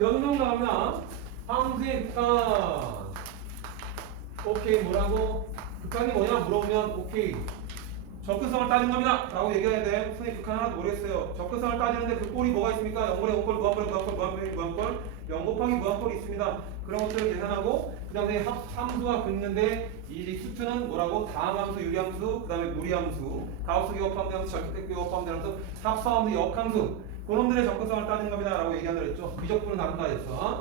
연속 나갑니다. 함수의 극한. 오케이, 뭐라고? 극한이 뭐냐 물어보면 오케이. 접근성을 따진 겁니다. 라고 얘기해야 돼. 선생님 극한 하나도 모르겠어요. 접근성을 따지는데 그 꼴이 뭐가 있습니까? 0분의 0꼴, 무한꼴, 무한꼴, 무한꼴, 무한꼴, 0 곱하기 무한꼴이 있습니다. 그런 것들을 계산하고 그 다음에 함수가 긋는데 이 수트는 뭐라고? 다항함수, 유리함수, 그 다음에 무리함수, 가우스 기호함수, 절대적 기호함수, 합성함수, 역함수 그놈들의 접근성을 따진 겁니다. 라고 얘기하기로 했죠. 미적분은 다른다 했어.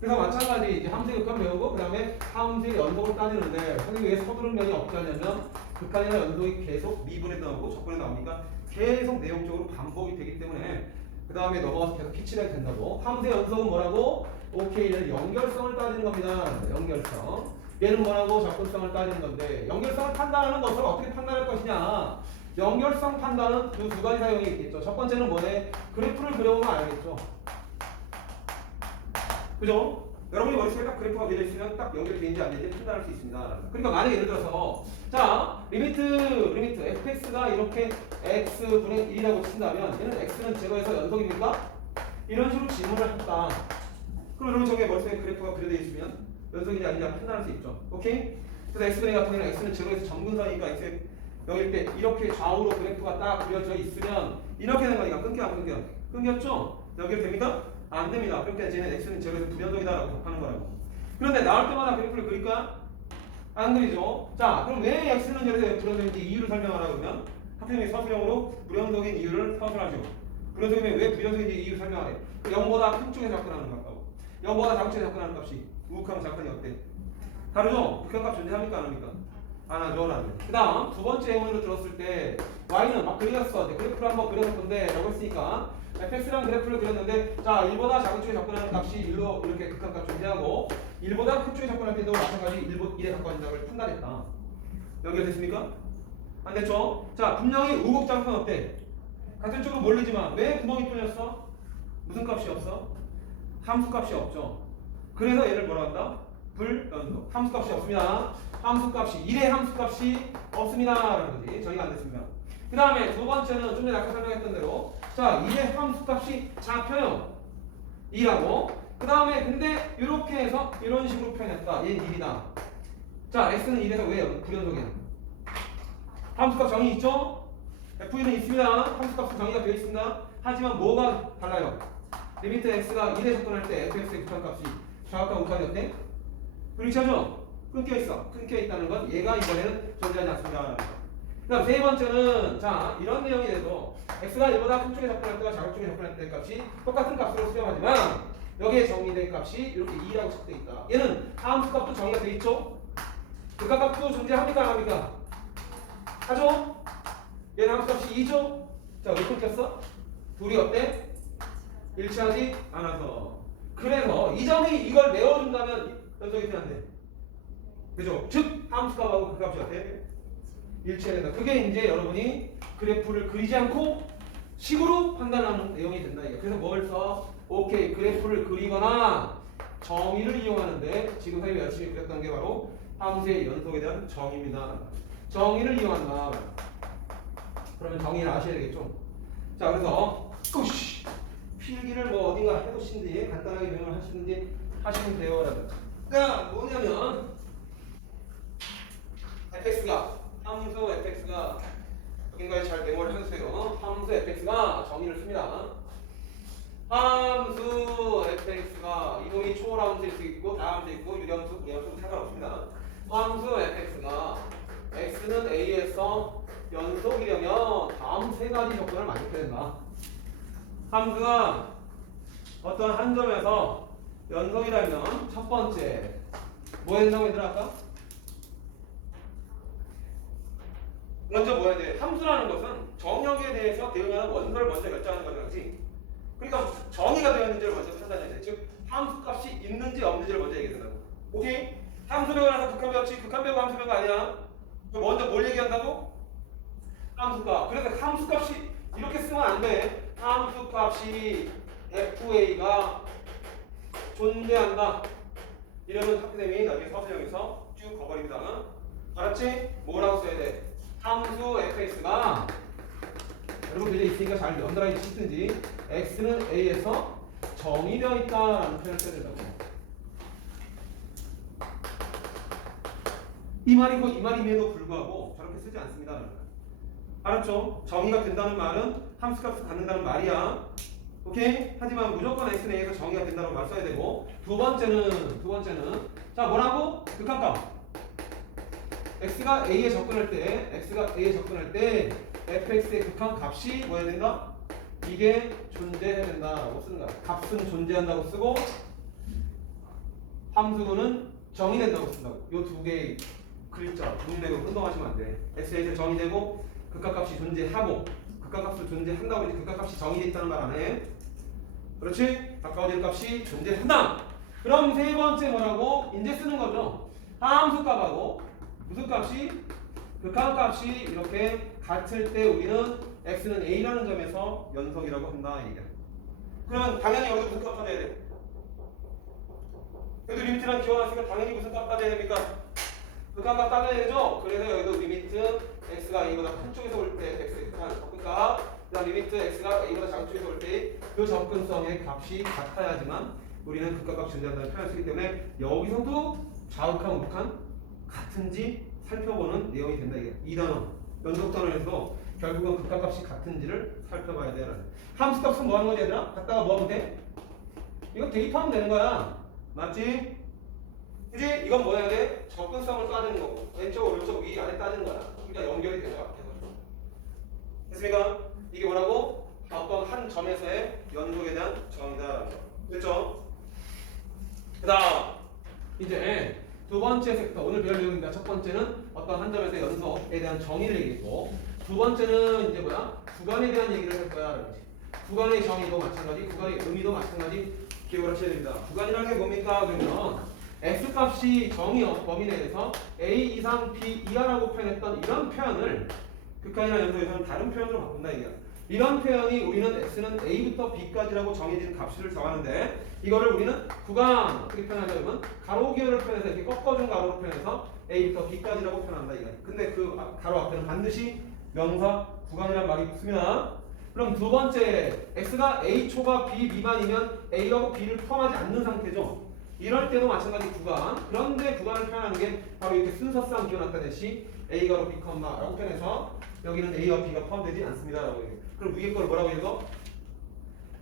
그래서 마찬가지 이제 함수의 극한 배우고 그 다음에 함수의 연속을 따지는데 선생님이 왜 서두른 면이 없지 않냐면 극한이나 연속이 계속 미분에 나오고 적분에 나오니까 계속 내용적으로 반복이 되기 때문에 그 다음에 넘어가서 계속 피치가 된다고. 함수의 연속은 뭐라고? 오케이, 얘는 연결성을 따지는 겁니다. 연결성. 얘는 뭐라고? 접근성을 따지는 건데 연결성을 판단하는 것을 어떻게 판단할 것이냐. 연결성 판단은 이 두 가지 사용이 있겠죠. 첫 번째는 뭐네? 그래프를 그려보면 알겠죠. 그죠? 여러분이 머릿속에 딱 그래프가 그려져 있으면 딱 연결되는지 안 되는지 판단할 수 있습니다. 그러니까 만약에 예를 들어서 자 리미트 fx가 이렇게 x분의 1이라고 친다면 얘는 x는 제거해서 연속입니까? 이런 식으로 질문을 했다. 그럼 여러분 저게 머릿속에 그래프가 그려져 있으면 연속이냐 아니냐 판단할 수 있죠. 오케이? 그래서 x분의 같은 경우는 x는 제거해서 점근선이니까 x 여기일 때 이렇게 좌우로 그래프가 딱 그려져 있으면 이렇게 되는 거니까 끊겨 안 끊겨? 끊겼죠? 연결됩니까? 안 됩니다. 그렇게 쟤는 x는 제거해서 불연속이다라고 답하는 거라고. 그런데 나올 때마다 그래프를 그릴까? 안 그리죠. 자, 그럼 왜 x는 제거해서 불연속인지 이유를 설명하라 그러면 학생이 서술형으로 불연속인 이유를 서술하죠. 불연속이면 왜 불연속인지 이유를 설명하래. 그 0보다 큰 쪽에 접근하는 값하고 0보다 작은 쪽에 접근하는 값이 우극하면 작은이 어때? 다르죠? 극한값 존재합니까? 안 합니까? 안 하죠. 라는. 그 다음 두 번째 예문으로 들었을 때 y는 막 그렸어. 그래프를 한번 그려볼 건데 라고 했으니까 fx랑 그래프를 그렸는데 자 1보다 작은 쪽에 접근하는 값이 1로 이렇게 극한값 존재하고 1보다 큰 쪽에 접근할 때도 마찬가지 1에 가까워진다고 판단했다. 연결됐습니까? 안 됐죠? 자 분명히 우극장편 어때? 같은 쪽으로 몰리지만 왜 구멍이 뚫렸어? 무슨 값이 없어? 함수값이 없죠. 그래서 얘를 뭐라 한다? 불연속. 함수값이 없습니다. 함수값이 1의 함수값이 없습니다. 라는 거지. 저희가 안 됐습니다. 그 다음에 두 번째는 좀 전에 아까 설명했던 대로 자 1의 함수값이 잡혀요. 2라고. 그 다음에 근데 이렇게 해서 이런 식으로 표현했다. 얘는 1이다. 자 x는 1에서 왜 불연속이야? 함수값 정의 있죠? f는 있습니다. 함수값은 정의가 되어 있습니다. 하지만 뭐가 달라요? 리미트 x가 1에 접근할 때 fx의 극한값이 좌우과 우극이 어때? 불일치하죠? 끊겨 있어. 끊겨 있다는 건 얘가 이번에는 존재하지 않습니다. 그 다음 세 번째는 자 이런 내용이 돼도 x가 1보다 큰 쪽에 접근할 때와 작은 쪽에 접근할 때 값이 똑같은 값으로 수렴하지만 여기에 정의된 값이 이렇게 2라고 책돼 있다. 얘는 함수값도 정의가 돼 있죠? 극한값도 존재합니까? 안 합니까? 하죠? 얘는 함수값이 2죠? 자 왜 끊겼어? 둘이 어때? 일치하지 않아서. 그래서 이 점이 이걸 메워준다면 연속이 돼야 돼. 그죠? 즉 함수값하고 그 값이 어때? 일치해야 된다. 그게 이제 여러분이 그래프를 그리지 않고 식으로 판단하는 내용이 된다. 그래서 뭘 써? 오케이 그래프를 그리거나 정의를 이용하는데 지금 선생님이 열심히 그렸던 게 바로 함수의 연속에 대한 정의입니다. 정의를 이용한다. 그러면 정의를 아셔야 되겠죠? 자 그래서 으쉬 필기를 뭐 어딘가 해보시는지 간단하게 명을 하시는지 하시면 돼요. 그러니까 뭐냐면 fx가 함수 fx가 여기까지 잘 메모를 해주세요. 함수 fx가 정의를 씁니다. 함수 fx가 이놈이 초월함수일 수 있고 다함수 있고 유리함수, 무리함수 상관없습니다. 함수 fx가 x는 a에서 연속이려면 다음 세 가지 조건을 만족해야 된다. 함수가 어떤 한 점에서 연속이라면 첫 번째 뭐 된다고 얘들아 아까? 먼저 뭐 해야 돼? 함수라는 것은 정역에 대해서 대응하는 원소를 먼저 결정하는 거지. 그러니까 정의가 되어 있는지를 먼저 판단해야 돼. 즉 함수값이 있는지 없는지를 먼저 얘기해 된다고. 오케이? 함수 배우고 나서 극한 배웠지? 극한 배우고 함수 배우가 아니야. 그럼 먼저 뭘 얘기한다고? 함수값. 그래서 함수값이 이렇게 쓰면 안 돼. 함수값이 FA가 존재한다. 이러면 학생이 나중에 서술형에서 쭉 가버립니다. 알았지? 뭐라고 써야 돼? 함수 fx가 여러분 그게 있으니까 잘 연달아 치든지 x는 a에서 정의되어 있다라는 표현을 써야 된다고. 이 말임에도 불구하고 저렇게 쓰지 않습니다. 알았죠? 정의가 된다는 말은 함수값을 갖는다는 말이야. 오케이? 하지만 무조건 x는 a에서 정의가 된다고 말 써야 되고 두 번째는 자 뭐라고? 극한값 x가 a에 접근할 때 fx의 극한값이 뭐야 된다? 이게 존재해야 된다라고 쓰는 거야. 값은 존재한다고 쓰고 함수는 정의된다고 쓴다고. 요 두 개의 글자 문맥으로 혼동하시면 안 돼. x에서 정의되고 극한값이 존재하고 극한값을 존재한다고 해서 극한값이 정의되어 있다는 말 안 해. 그렇지? 가까워지는 값이 존재한다. 그럼 세 번째 뭐라고? 이제 쓰는 거죠. 함수값하고 무슨 값이? 극한값이 이렇게 같을 때 우리는 x는 a라는 점에서 연속이라고 한다 얘기야. 그러면 당연히 여기서 무슨 값 받아야 돼? 여기도 리미트랑 기원했으니까 당연히 무슨 값 받아야 됩니까? 극한값 따져야 되죠? 그래서 여기도 리미트 x가 a보다 큰 쪽에서 올 때 x의 극한 접근값 그다음 리미트 x가 a보다 작은 쪽에서 올 때 그 접근성의 값이 같아야지만 우리는 극한값이 존재한다는 표현을 쓰기 때문에 여기서도 좌극한 우극한 같은지 살펴보는 내용이 된다 이게. 이 단어 연속 단어에서 결국은 극한값이 같은지를 살펴봐야 돼. 함수값은 뭐 하는 거지 얘들아? 갖다가 뭐 하면 돼? 이거 대입하면 되는 거야. 맞지? 그지? 이건 뭐 해야 돼? 접근성을 따지는 거고 왼쪽 오른쪽 위 아래 따지는 거야. 그러니까 연결이 되는 것 같아. 됐습니까? 이게 뭐라고? 어떤 한 점에서의 연속에 대한 정의다라는 거. 됐죠? 그 다음 이제 두 번째 섹터 오늘 배울 내용입니다. 첫 번째는 어떤 한 점에서의 연속에 대한 정의를 얘기했고 두 번째는 이제 뭐야? 구간에 대한 얘기를 할 거야. 그렇지? 구간의 정의도 마찬가지, 구간의 의미도 마찬가지 기억을 하셔야 됩니다. 구간이라는 게 뭡니까? 그러면 x값이 정의역 범위 내에서 a 이상 b 이하라고 표현했던 이런 표현을 극한이나 연속에서는 다른 표현으로 바꾼다 이거야. 이런 표현이 우리는 x는 a부터 b까지라고 정해진 값을 정하는데 이거를 우리는 구간 어떻게 표현하냐면 가로 기호를 표현해서 이렇게 꺾어준 가로로 표현해서 a부터 b까지라고 표현한다 이거야. 근데 그 가로 앞에는 반드시 명사 구간이란 말이 붙습니다. 그럼 두 번째 x가 a 초과 b 미만이면 a하고 b를 포함하지 않는 상태죠. 이럴 때도 마찬가지 구간. 그런데 구간을 표현하는 게 바로 이렇게 순서상 기호 나타내시 a 가로 b 컴마라고 표현해서 여기는 a와 b가 포함되지 않습니다라고 해요. 그럼 위에 거를 뭐라고 해서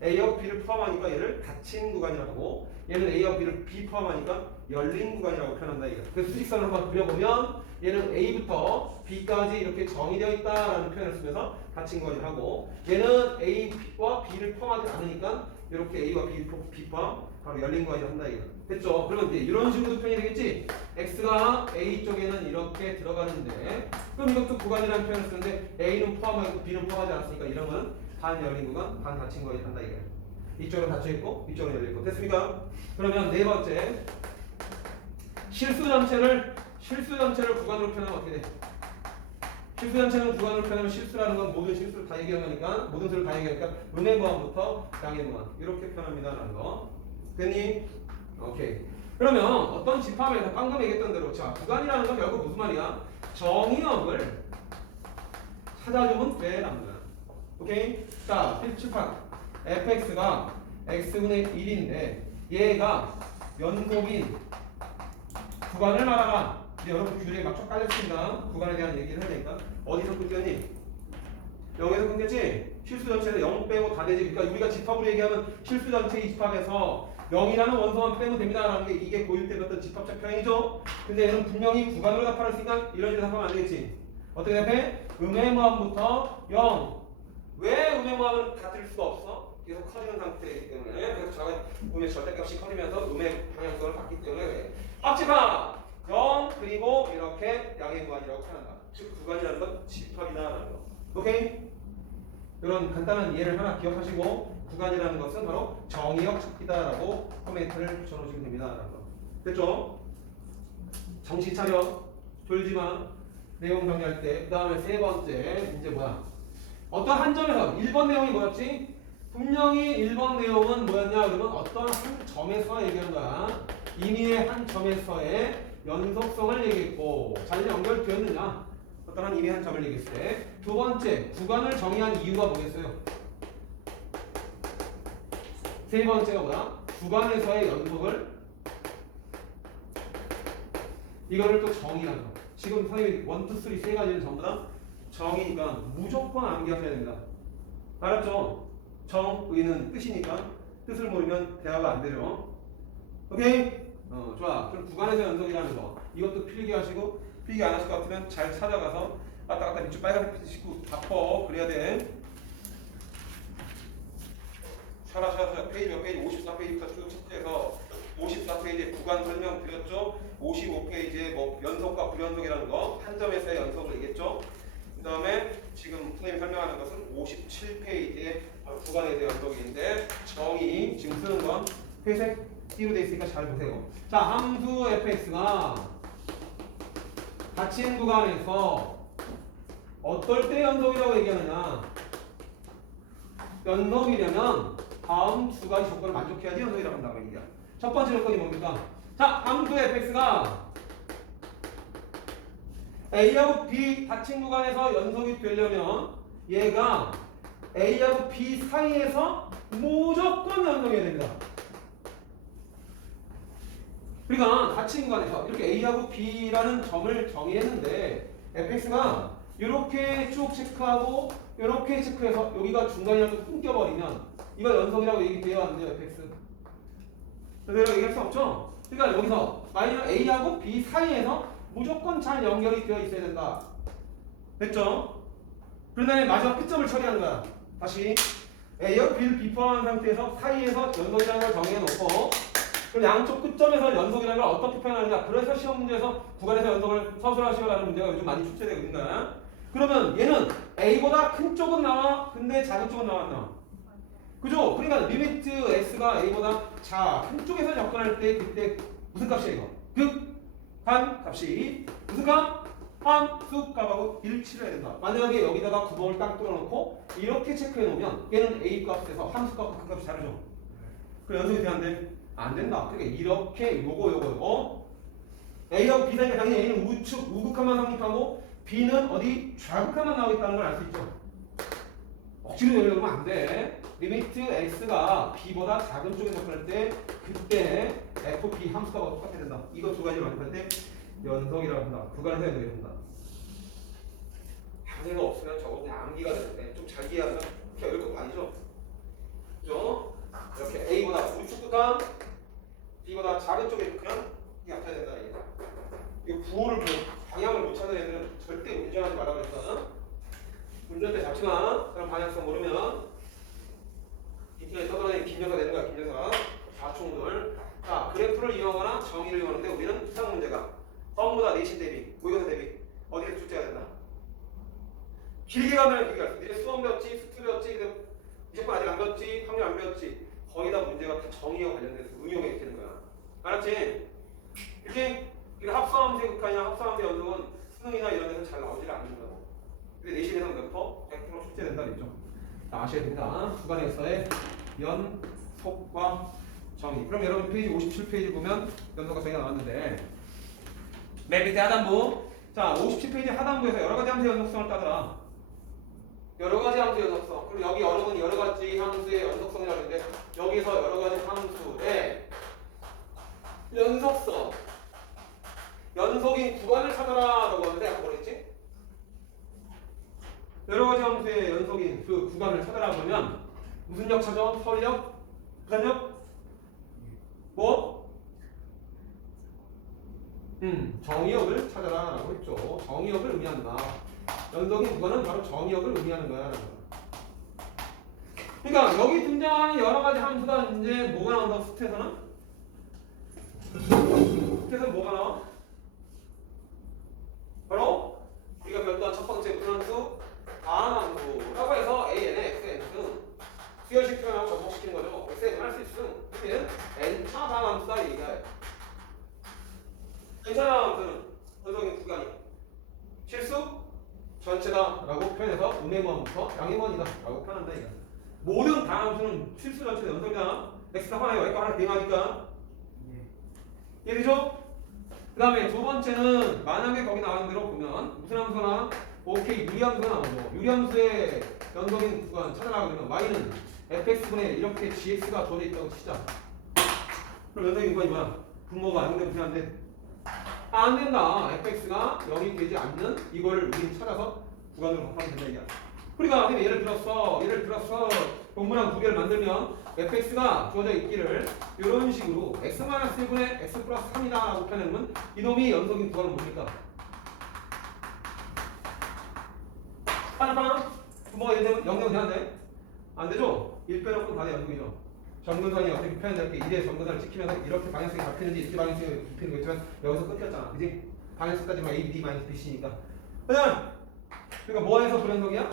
a와 b를 포함하니까 얘를 닫힌 구간이라고, 얘는 a와 b를 b 포함하니까 열린 구간이라고 표현한다 이거. 그래서 수직선을 한번 그려보면 얘는 a부터 b까지 이렇게 정의되어 있다라는 표현을 쓰면서 닫힌 구간이라고 하고, 얘는 a와 b를 포함하지 않으니까 이렇게 a와 b 포함 바로 열린 구간이라고 한다 이거. 됐죠? 그러면 이제 이런 식으로 표현이 되겠지? x가 a 쪽에는 이렇게 들어가는데 그럼 이것도 구간이라는 표현을 쓰는데 a는 포함하고 b는 포함하지 않았으니까 이런 거는 반 열린 구간, 반 닫힌 구간이 한다 이거야. 이쪽은 닫혀있고 이쪽은 열려있고. 됐습니까? 그러면 네 번째 실수 전체를 구간으로 표현하면 어떻게 돼? 실수 전체는 구간으로 표현하면 실수라는 건 모든 실수를 다 얘기하는 거니까, 모든 수를 다 얘기하니까 음의 무한부터 양의 무한 이렇게 표현합니다 라는 거. 됐니? 오케이. 그러면 어떤 집합에서 방금 얘기했던 대로 자 구간이라는 건 결국 무슨 말이야? 정의역을 찾아주면 돼라는 거야. 오케이? 자 필집합 fx가 x분의 1인데 얘가 연속인 구간을 말하라. 이제 여러분 귤에 막쳐 깔렸습니다. 구간에 대한 얘기를 해야 되니까. 어디서 끊겼니? 0에서 끊겼지? 실수 전체는 0 빼고 다 되지. 그러니까 우리가 집합으로 얘기하면 실수 전체 이 집합에서 0이라는 원소만 빼면 됩니다 라는 게 이게 고1 때 봤던 집합적 표현이죠. 근데 얘는 분명히 구간으로 나타났으니까 이런 식으로 답하면 안 되겠지. 어떻게 답해? 음의 무한부터 0. 왜 음의 무한은 같을 수가 없어? 계속 커지는 상태이기 때문에. 그래서 저는 음의 절대값이 커지면서 음의 방향성을 받기 때문에 그래. 합집합 0 그리고 이렇게 양의 무한이라고 표현한다. 즉 구간이라는 건 집합이다라는 거. 오케이? 이런 간단한 이해를 하나 기억하시고 구간이라는 것은 바로 정의역 찾기다라고 코멘트를 붙여놓으시면 됩니다. 됐죠? 정신 차려. 졸지마. 내용 정리할 때. 그 다음에 세 번째 이제 뭐야? 어떤 한 점에서 1번 내용이 뭐였지? 분명히 1번 내용은 뭐였냐? 그러면 어떤 한 점에서 얘기한 거야. 임의의 한 점에서의 연속성을 얘기했고 잘 연결되었느냐? 어떤 한 임의의 한 점을 얘기했을 때. 두 번째 구간을 정의한 이유가 뭐겠어요? 세 번째가 뭐야? 구간에서의 연속을 이거를 또 정의라는 거. 지금 선생님이 1, 2, 3 세 가지는 전부 다 정의니까 무조건 암기하셔야 됩니다. 알았죠? 정의는 뜻이니까 뜻을 모르면 대화가 안 되죠. 오케이? 좋아. 그럼 구간에서 연속이라는 거. 이것도 필기하시고 필기 안 하실 것 같으면 잘 찾아가서 왔다 갔다 밑줄 빨간색 빛 싣고 바꿔. 그래야 돼. 샤라샤라 페이지 몇 페이지 54페이지부터 쭉 체크해서 54페이지에 구간 설명 드렸죠. 55페이지에 뭐 연속과 불연속이라는 거 한 점에서의 연속을 얘기했죠. 그 다음에 지금 선생님이 설명하는 것은 57페이지에 구간에 대한 연속인데 정의 지금 쓰는 건 회색 띠로 되어 있으니까 잘 보세요. 자, 함수 fx가 닫힌 구간에서 어떨 때 연속이라고 얘기하느냐. 연속이려면 다음 두 가지 조건을 만족해야지 연속이라고 한다고 얘기야. 첫 번째 조건이 뭡니까? 자, 함수 fx가 A하고 B 닫힌 구간에서 연속이 되려면 얘가 A하고 B 사이에서 무조건 연속해야 됩니다. 그러니까 닫힌 구간에서 이렇게 A하고 B라는 점을 정의했는데 fx가 이렇게 쭉 체크하고 이렇게 체크해서 여기가 중간이라도 끊겨버리면 이거 연속이라고 얘기되어 왔는데요, fx. 그대로 얘기할 수 없죠? 그러니까 여기서 마이너스 A하고 B 사이에서 무조건 잘 연결이 되어 있어야 된다. 됐죠? 그런 다음에 마지막 끝점을 처리하는 거야. 다시 A하고 B를 비포함한 상태에서 사이에서 연속이라는 걸 정해놓고 그럼 양쪽 끝점에서 연속이라는 걸 어떻게 표현하느냐. 그래서 시험 문제에서 구간에서 연속을 서술하시오라는 문제가 요즘 많이 출제되고 있는 거야. 그러면 얘는 A보다 큰 쪽은 나와. 근데 작은 쪽은 나와 안 나와? 그죠? 그러니까 리미트 S가 A보다 큰 쪽에서 접근할 때 그때 무슨 값이에요 이거? 극한 값이 무슨 값? 함수 값하고 일치를 해야 된다. 만약에 여기다가 구멍을 딱 뚫어놓고 이렇게 체크해 놓으면 얘는 A 값에서 함수 값과 극 값이 다르죠? 그럼 연속이 돼야 안 돼? 안 된다. 그러니까 이렇게 요거 A하고 B 사이가 당연히 A는 우측 우극한만 성립하고 B는 어디 좌극한만 나오겠다는 걸 알 수 있죠. 억지로 열려면 안 돼. 리미트 x가 b보다 작은 쪽에 접근할 때 그때 f(b) 함수값과 똑같아야 된다. 이거 두 가지를 만족할 때 연속이라고 한다. 구간에서 연속이 된다. 항의가 없으면 저거 그냥 암기가 되는데 좀 잘 이해하면 그렇게 어려울 것도 아니죠. 그죠? 이렇게 a보다 우측 극한 b보다 작은 쪽에 그냥 이게 합쳐야 된다. 이거 구호를 방향을 못 찾는 애들은 절대 운전하지 말라고 그랬어. 운전대 잡지마. 그럼 방향성 모르면 인터넷 떠돌아다니는 김여사 되는 거야. 김여사. 좌충돌. 자, 그래프를 이용하거나 정의를 이용하는데 우리는 수상 문제가 전부 다 내신 대비, 모의고사 대비 어디에 출제가 된다. 길게 가면 길게 갈수. 니네 수험 배웠지, 수투 배웠지, 근데 무조건 아직 안 배웠지, 확률 안 배웠지. 거의 다 문제가 다 정의와 관련돼서 응용이 되는 거야. 알았지? 이렇게 합성함수의 극한이나 합성함수의 연속은 수능이나 이런 데서 잘 나오질 않는다고. 근데 내신에서 몇 퍼? 100% 출제된다 그랬죠. 아셔야 됩니다. 구간에서의 연속과 정의. 그럼 여러분 페이지 57페이지 보면 연속과 정의가 나왔는데 맨 밑에 하단부. 자, 57페이지 하단부에서 여러 가지 함수의 연속성을 따더라. 여러 가지 함수의 연속성. 그리고 여기 여러 가지 함수의 연속성이라고 하는데 여기서 여러 가지 함수의 연속성. 연속인 구간을 찾아라라고 하는데 아까 뭐랬지? 여러 가지 함수의 연속인 그 구간을 찾아라 그러면 무슨 역 찾아? 서울역? 부산역? 뭐? 정의역을 찾아라라고 했죠. 정의역을 의미한다. 연속인 구간은 바로 정의역을 의미하는 거야. 그러니까 여기 등장하는 여러 가지 함수가 이제 뭐가 나온다고 스트에서는? 스트에서는 뭐가 나와? 바로 우리가 배웠던 첫 번째 분함수 다함수라고 해서 AN의 XN은 수열식 표현하고 접목시키는 거죠. XN을 할 수 있음. 우리는 N차 다함수다 얘기가요. N차 다함수는 연속인 구간이 실수 전체다라고 표현해서 음의무한부터 양의무한이다라고 표현한다 이거. 모든 다함수는 실수 전체 연속이다. X가 하나에 Y가 하나 대응하니까. 이해되죠? 그 다음에 두 번째는 만약에 거기 나오는 대로 보면 무슨 함수나 오케이 유리함수가 나오죠. 유리함수의 연속인 구간 찾아라 그러면 y는 fx분의 이렇게 gx가 주어져 있다고 치자. 그럼 연속의 구간이 뭐야? 분모가 영되면 되면 안 돼? 안 된다. fx가 0이 되지 않는 이거를 우리는 찾아서 구간으로 곱하면 된다 이게. 그러니까 예를 들어서 분모랑 두 개를 만들면 fx가 주어져 있기를 이런 식으로 x-1분의 x 플러스 3이다 라고 표현하면 이놈이 연속인 구간은 뭡니까? 하나 분모가 0되면 되면 안 돼? 안 되죠? 1 빼놓고 다 연속이죠. 정근선이 어떻게 표현될게 1의 정근선을 찍히면서 이렇게 방향성이 잡히는지 이렇게 방향성이 잡히는 거지만 여기서 끊겼잖아. 그지? 방향성 따지면 A, B, BC니까. 그다음 그러니까 뭐에서 불연속이야?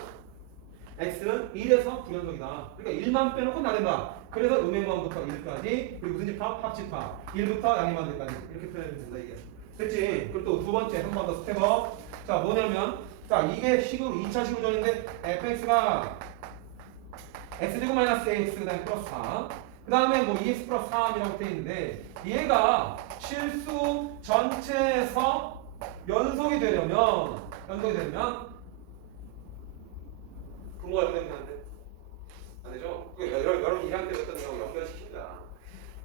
X는 1에서 불연속이다. 그러니까 1만 빼놓고 나댄다. 그래서 음행만부터 1까지 그리고 무슨 집합? 합집합 1부터 양의만들까지 이렇게 표현하면 된다 이게. 됐지? 그리고 또 두 번째 한 번 더 스텝업. 자 뭐냐면 자 이게 식으로 2차 식으로전인데 fx가 x제곱 마이너스 ax 그 다음에 플러스 4 그 다음에 뭐 2x 플러스 3이라고 되어 있는데 얘가 실수 전체에서 연속이 되려면 분모가 되면 안 돼? 안 되죠? 여러분 2학년 때 어떤 내용 연결시킵니다.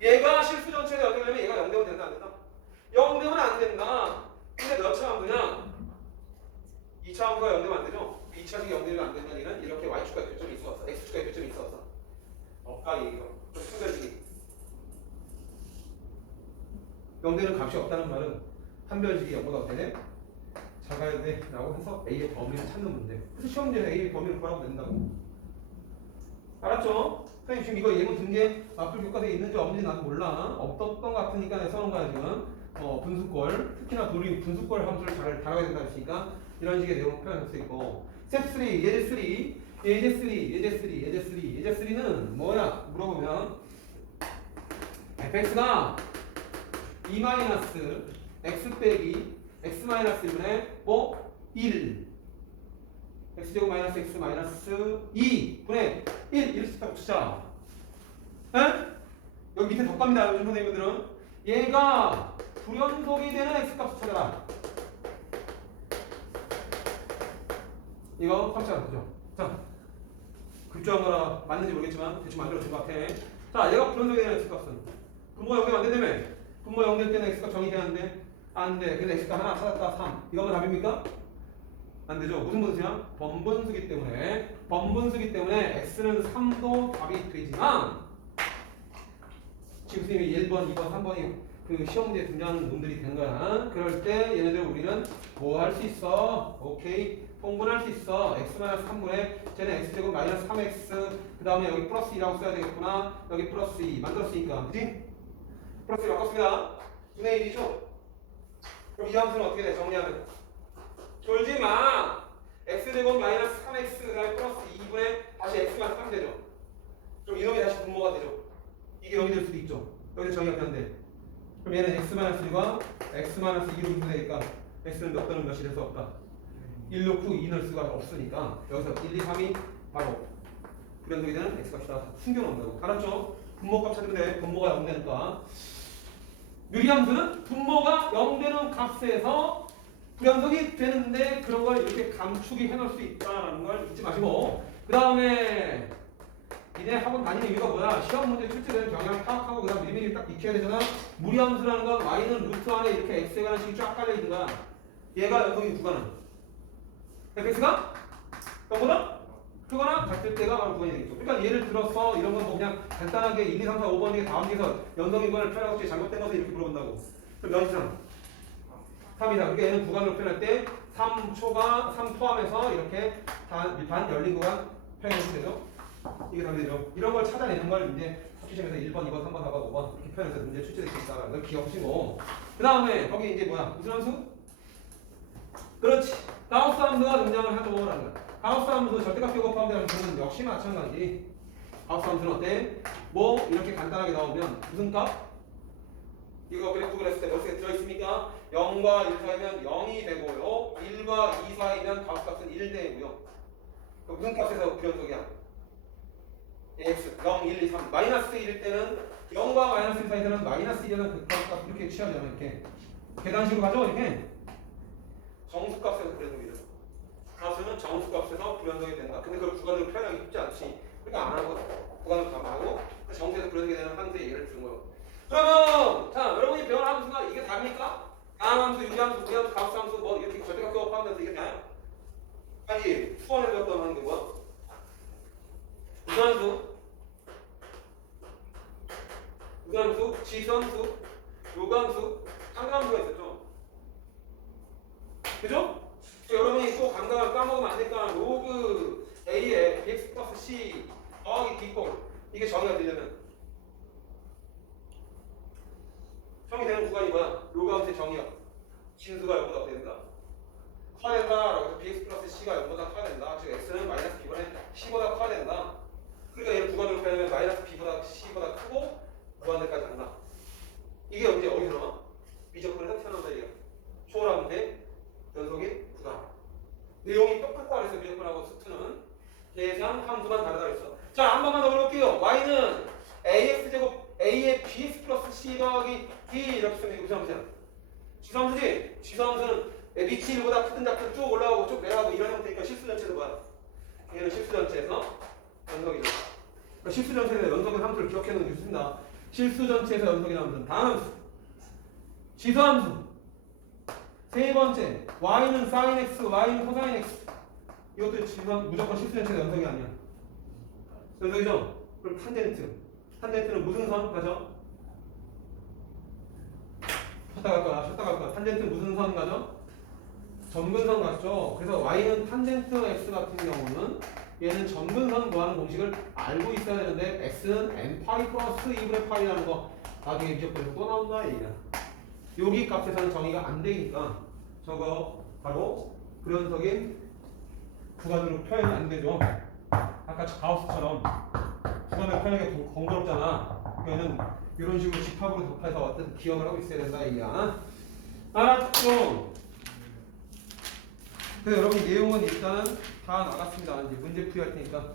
얘가 실수 전체에서 연결되면 얘가 0되면 된다 안 된다? 0되면 안 된다. 근데 몇 차 함수냐? 2차 함수가 0되면 안 되죠? 2차식이 0되면 안 된다는 얘기는 이렇게 y축과 교점이 있어서 x축과 교점이 있어서 없다 얘기가 좀 판별식이 0되는 값이 없다는 말은 판별식이 0보다 어때네? 작아야 돼 라고 해서 A의 범위를 찾는 문제. 그래서 시험 문제에서 A의 범위를 구하면 된다고. 알았죠? 선생님 지금 이거 예문 든게 마플 교과서에 있는지 없는지 나도 몰라. 없었던 것 같으니까 내가 써놓은 거야 지금. 분수꼴 특히나 둘이 분수꼴 함수를 잘 다뤄야 된다 했으니까 이런 식의 내용을 표현할 수 있고. 스텝 3 예제3는 뭐야? 물어보면 fx가 2 마이너스 x 빼기 x 마이너스 1분의 1 x제곱 마이너스 x 마이너스 2분의 1 이렇게 쓰다고 치자. 에? 여기 밑에 덧갑니다. 요즘 선생님들은 얘가 불연속이 되는 x값을 찾아라. 이거 컴퓨터가 되죠. 자, 급조한 거라 맞는지 모르겠지만 대충 만들어진 것 같아. 자, 얘가 불연속이 되는 x값은 분모가 0되면 안 된다며. 분모 0될 때는 x값 정의되는데 안 돼. 근데 x값 하나 찾았다. 3. 이거만 답입니까? 안 되죠. 무슨 분수야? 번분수기 때문에 x는 3도 답이 되지만 지금 선생님이 1번, 2번, 3번이 그 시험 문제에 등장하는 놈들이 된 거야. 그럴 때 얘네들 우리는 뭐 할 수 있어? 오케이. 통분할 수 있어. x-3분의 쟤는 x제곱 마이너스 3x 그 다음에 여기 플러스 2라고 써야 되겠구나. 여기 플러스 2 만들었으니까 그치? 플러스 2 바꿨습니다. 2분의 1이죠? 그럼 이 함수는 어떻게 돼? 정리하면 졸지 마. x제곱 마이너스 3x 그 다음에 플러스 2분의 다시 x만 3 되죠? 그럼 이놈이 다시 분모가 되죠? 이게 0이 될 수도 있죠? 여기서 정의가 변돼. 그럼 얘는 x-1과 x-2로 분수되니까 x는 몇 또는 몇이 될 수 없다. 1 넣고 2 넣을 수가 없으니까 여기서 1, 2, 3이 바로 불연속이 되는 x값이다. 숨겨놓는다고. 알았죠? 분모값 찾으면 돼. 분모가 0 되니까. 유리함수는 분모가 0 되는 값에서 불연속이 되는데 그런 걸 이렇게 감축이 해놓을 수 있다는 걸 잊지 마시고 그 다음에 니네 학원 다니는 이유가 뭐야? 시험 문제 출제되는 경향 파악하고 그 다음 미리미리 딱 익혀야 되잖아. 무리함수라는 건 y는 루트 안에 이렇게 x에 관한 식이 쫙 깔려있는 거야. 얘가 연속인 구간은 fx가 0보다 크거나 같을 때가 바로 구간이 되겠죠. 그러니까 예를 들어서 이런 건 뭐 그냥 간단하게 1, 2, 3, 4, 5번 중에 다음 중에서 연속인 구간을 표현하고 잘못된 것을 이렇게 물어본다고. 그럼 몇 이상? 3이다. 그러니까 얘는 구간을 표현할 때 3초가 3 포함해서 이렇게 반 열린 구간 표현해도 되죠. 이게 답이 되죠. 이런 걸 찾아내는 걸 이제 학교시험에서 1번, 2번, 3번, 4번, 5번 이렇게 표현해서 문제 출제될 수 있다는 걸 기억하시고 그 다음에 거기 이제 뭐야? 무슨 함수? 그렇지. 가우스 함수가 등장을 하죠. 라는 거야. 가우스 함수 절대값 비교 포함되는 함수는 역시 마찬가지. 가우스 함수는 어때? 뭐 이렇게 간단하게 나오면 무슨 값? 이거 그래프 그렸을 때 머릿속에 들어있습니까? 0과 1 사이면 0이 되고요. 1과 2 사이면 가우스 값은 1 되고요. 무슨 값에서 불연속이야? x 0, 1, 2, 3 마이너스 1일 때는 0과 마이너스 1 사이에는 마이너스 1이라는 그 값 이렇게 취하잖아. 이렇게 계단식으로 가죠. 이렇게 정수값에서 불연속이 돼요. 가수는 정수값에서 불연속이 된다. 근데 그걸 구간으로 표현하기 쉽지 않지. 그러니까 안 하고 구간을 감하고 정제에서 그려지게 되는 함수의 예를 든 거예요. 그러면 자 여러분이 배운 함수가 이게 답니까? 다함수, 유리함수, 무리함수, 가우스함수 뭐 이렇게 절대값 포함해서 이게 다야? 아니 수원에 배웠던 하는 게 뭐야? 무한수, 지수함수, 요감수, 상수함수가 있었죠. 그죠? 여러분이 또 감각을 까먹으면 안 되니까 로그 A에 bx 플러스 c 더하기 d꼴 이게 정의가 되려면 정의 되는 구간이 뭐야? 로그함수의 정의야. 진수가 0보다 된다. 커야 된다라고 해서 bx 플러스 c가 0보다 커야 된다. 즉 x는 마이너스 b분의 c보다 커야 된다. 그러니까 얘를 구간으로 표현하면 마이너스 b보다 c보다 크고 무한대까지 간다. 이게 언제 어디서 나와? 미적분에서 튀어나온다 얘기야. 초월하는데 연속인 구간. 내용이 똑같다 그래서 미적분하고 수트는 계산 함수만 다르다 그랬어. 자, 한 번만 더 볼게요. y는 ax제곱 a의 bx 플러스 c 더하기 d 이렇게 쓰면 이거 무슨 함수야? 지수함수지? 지수함수는 밑이 1보다 크든 작든 쭉 올라가고 쭉 내려가고 이런 형태니까 실수 전체도 뭐야? 얘는 실수 전체에서 연속이죠. 그러니까 실수 전체에서 연속인 함수를 기억해 놓는 게 좋습니다. 실수 전체에서 연속인 함수는 다함수, 지수함수. 세 번째, y는 sin x, y는 cosine x. 이것도 지수함 무조건 실수 전체에서 연속이 아니야. 연속이죠? 그리고 탄젠트. 탄젠트는 무슨 선 가죠? 쉬었다 갈 거야. 탄젠트 무슨 선 가죠? 점근선 같죠? 그래서 y는 탄젠트 x 같은 경우는 얘는 점근선 구하는 공식을 알고 있어야 되는데 x는 n파이 플러스 2분의 파이라는 거 나중에 미적분에서 또 나온다 얘기야. 여기 값에서는 정의가 안 되니까 저거 바로 불연속인 구간으로 표현이 안 되죠. 아까 가우스처럼 구간을 표현하기가 번거롭잖아. 그러니까는 이런 식으로 집합으로 곱해서 어떤 기억을 하고 있어야 된다 얘기야. 알았죠? 그래서 여러분 내용은 일단은 다 나갔습니다. 이제 문제 풀이할 테니까.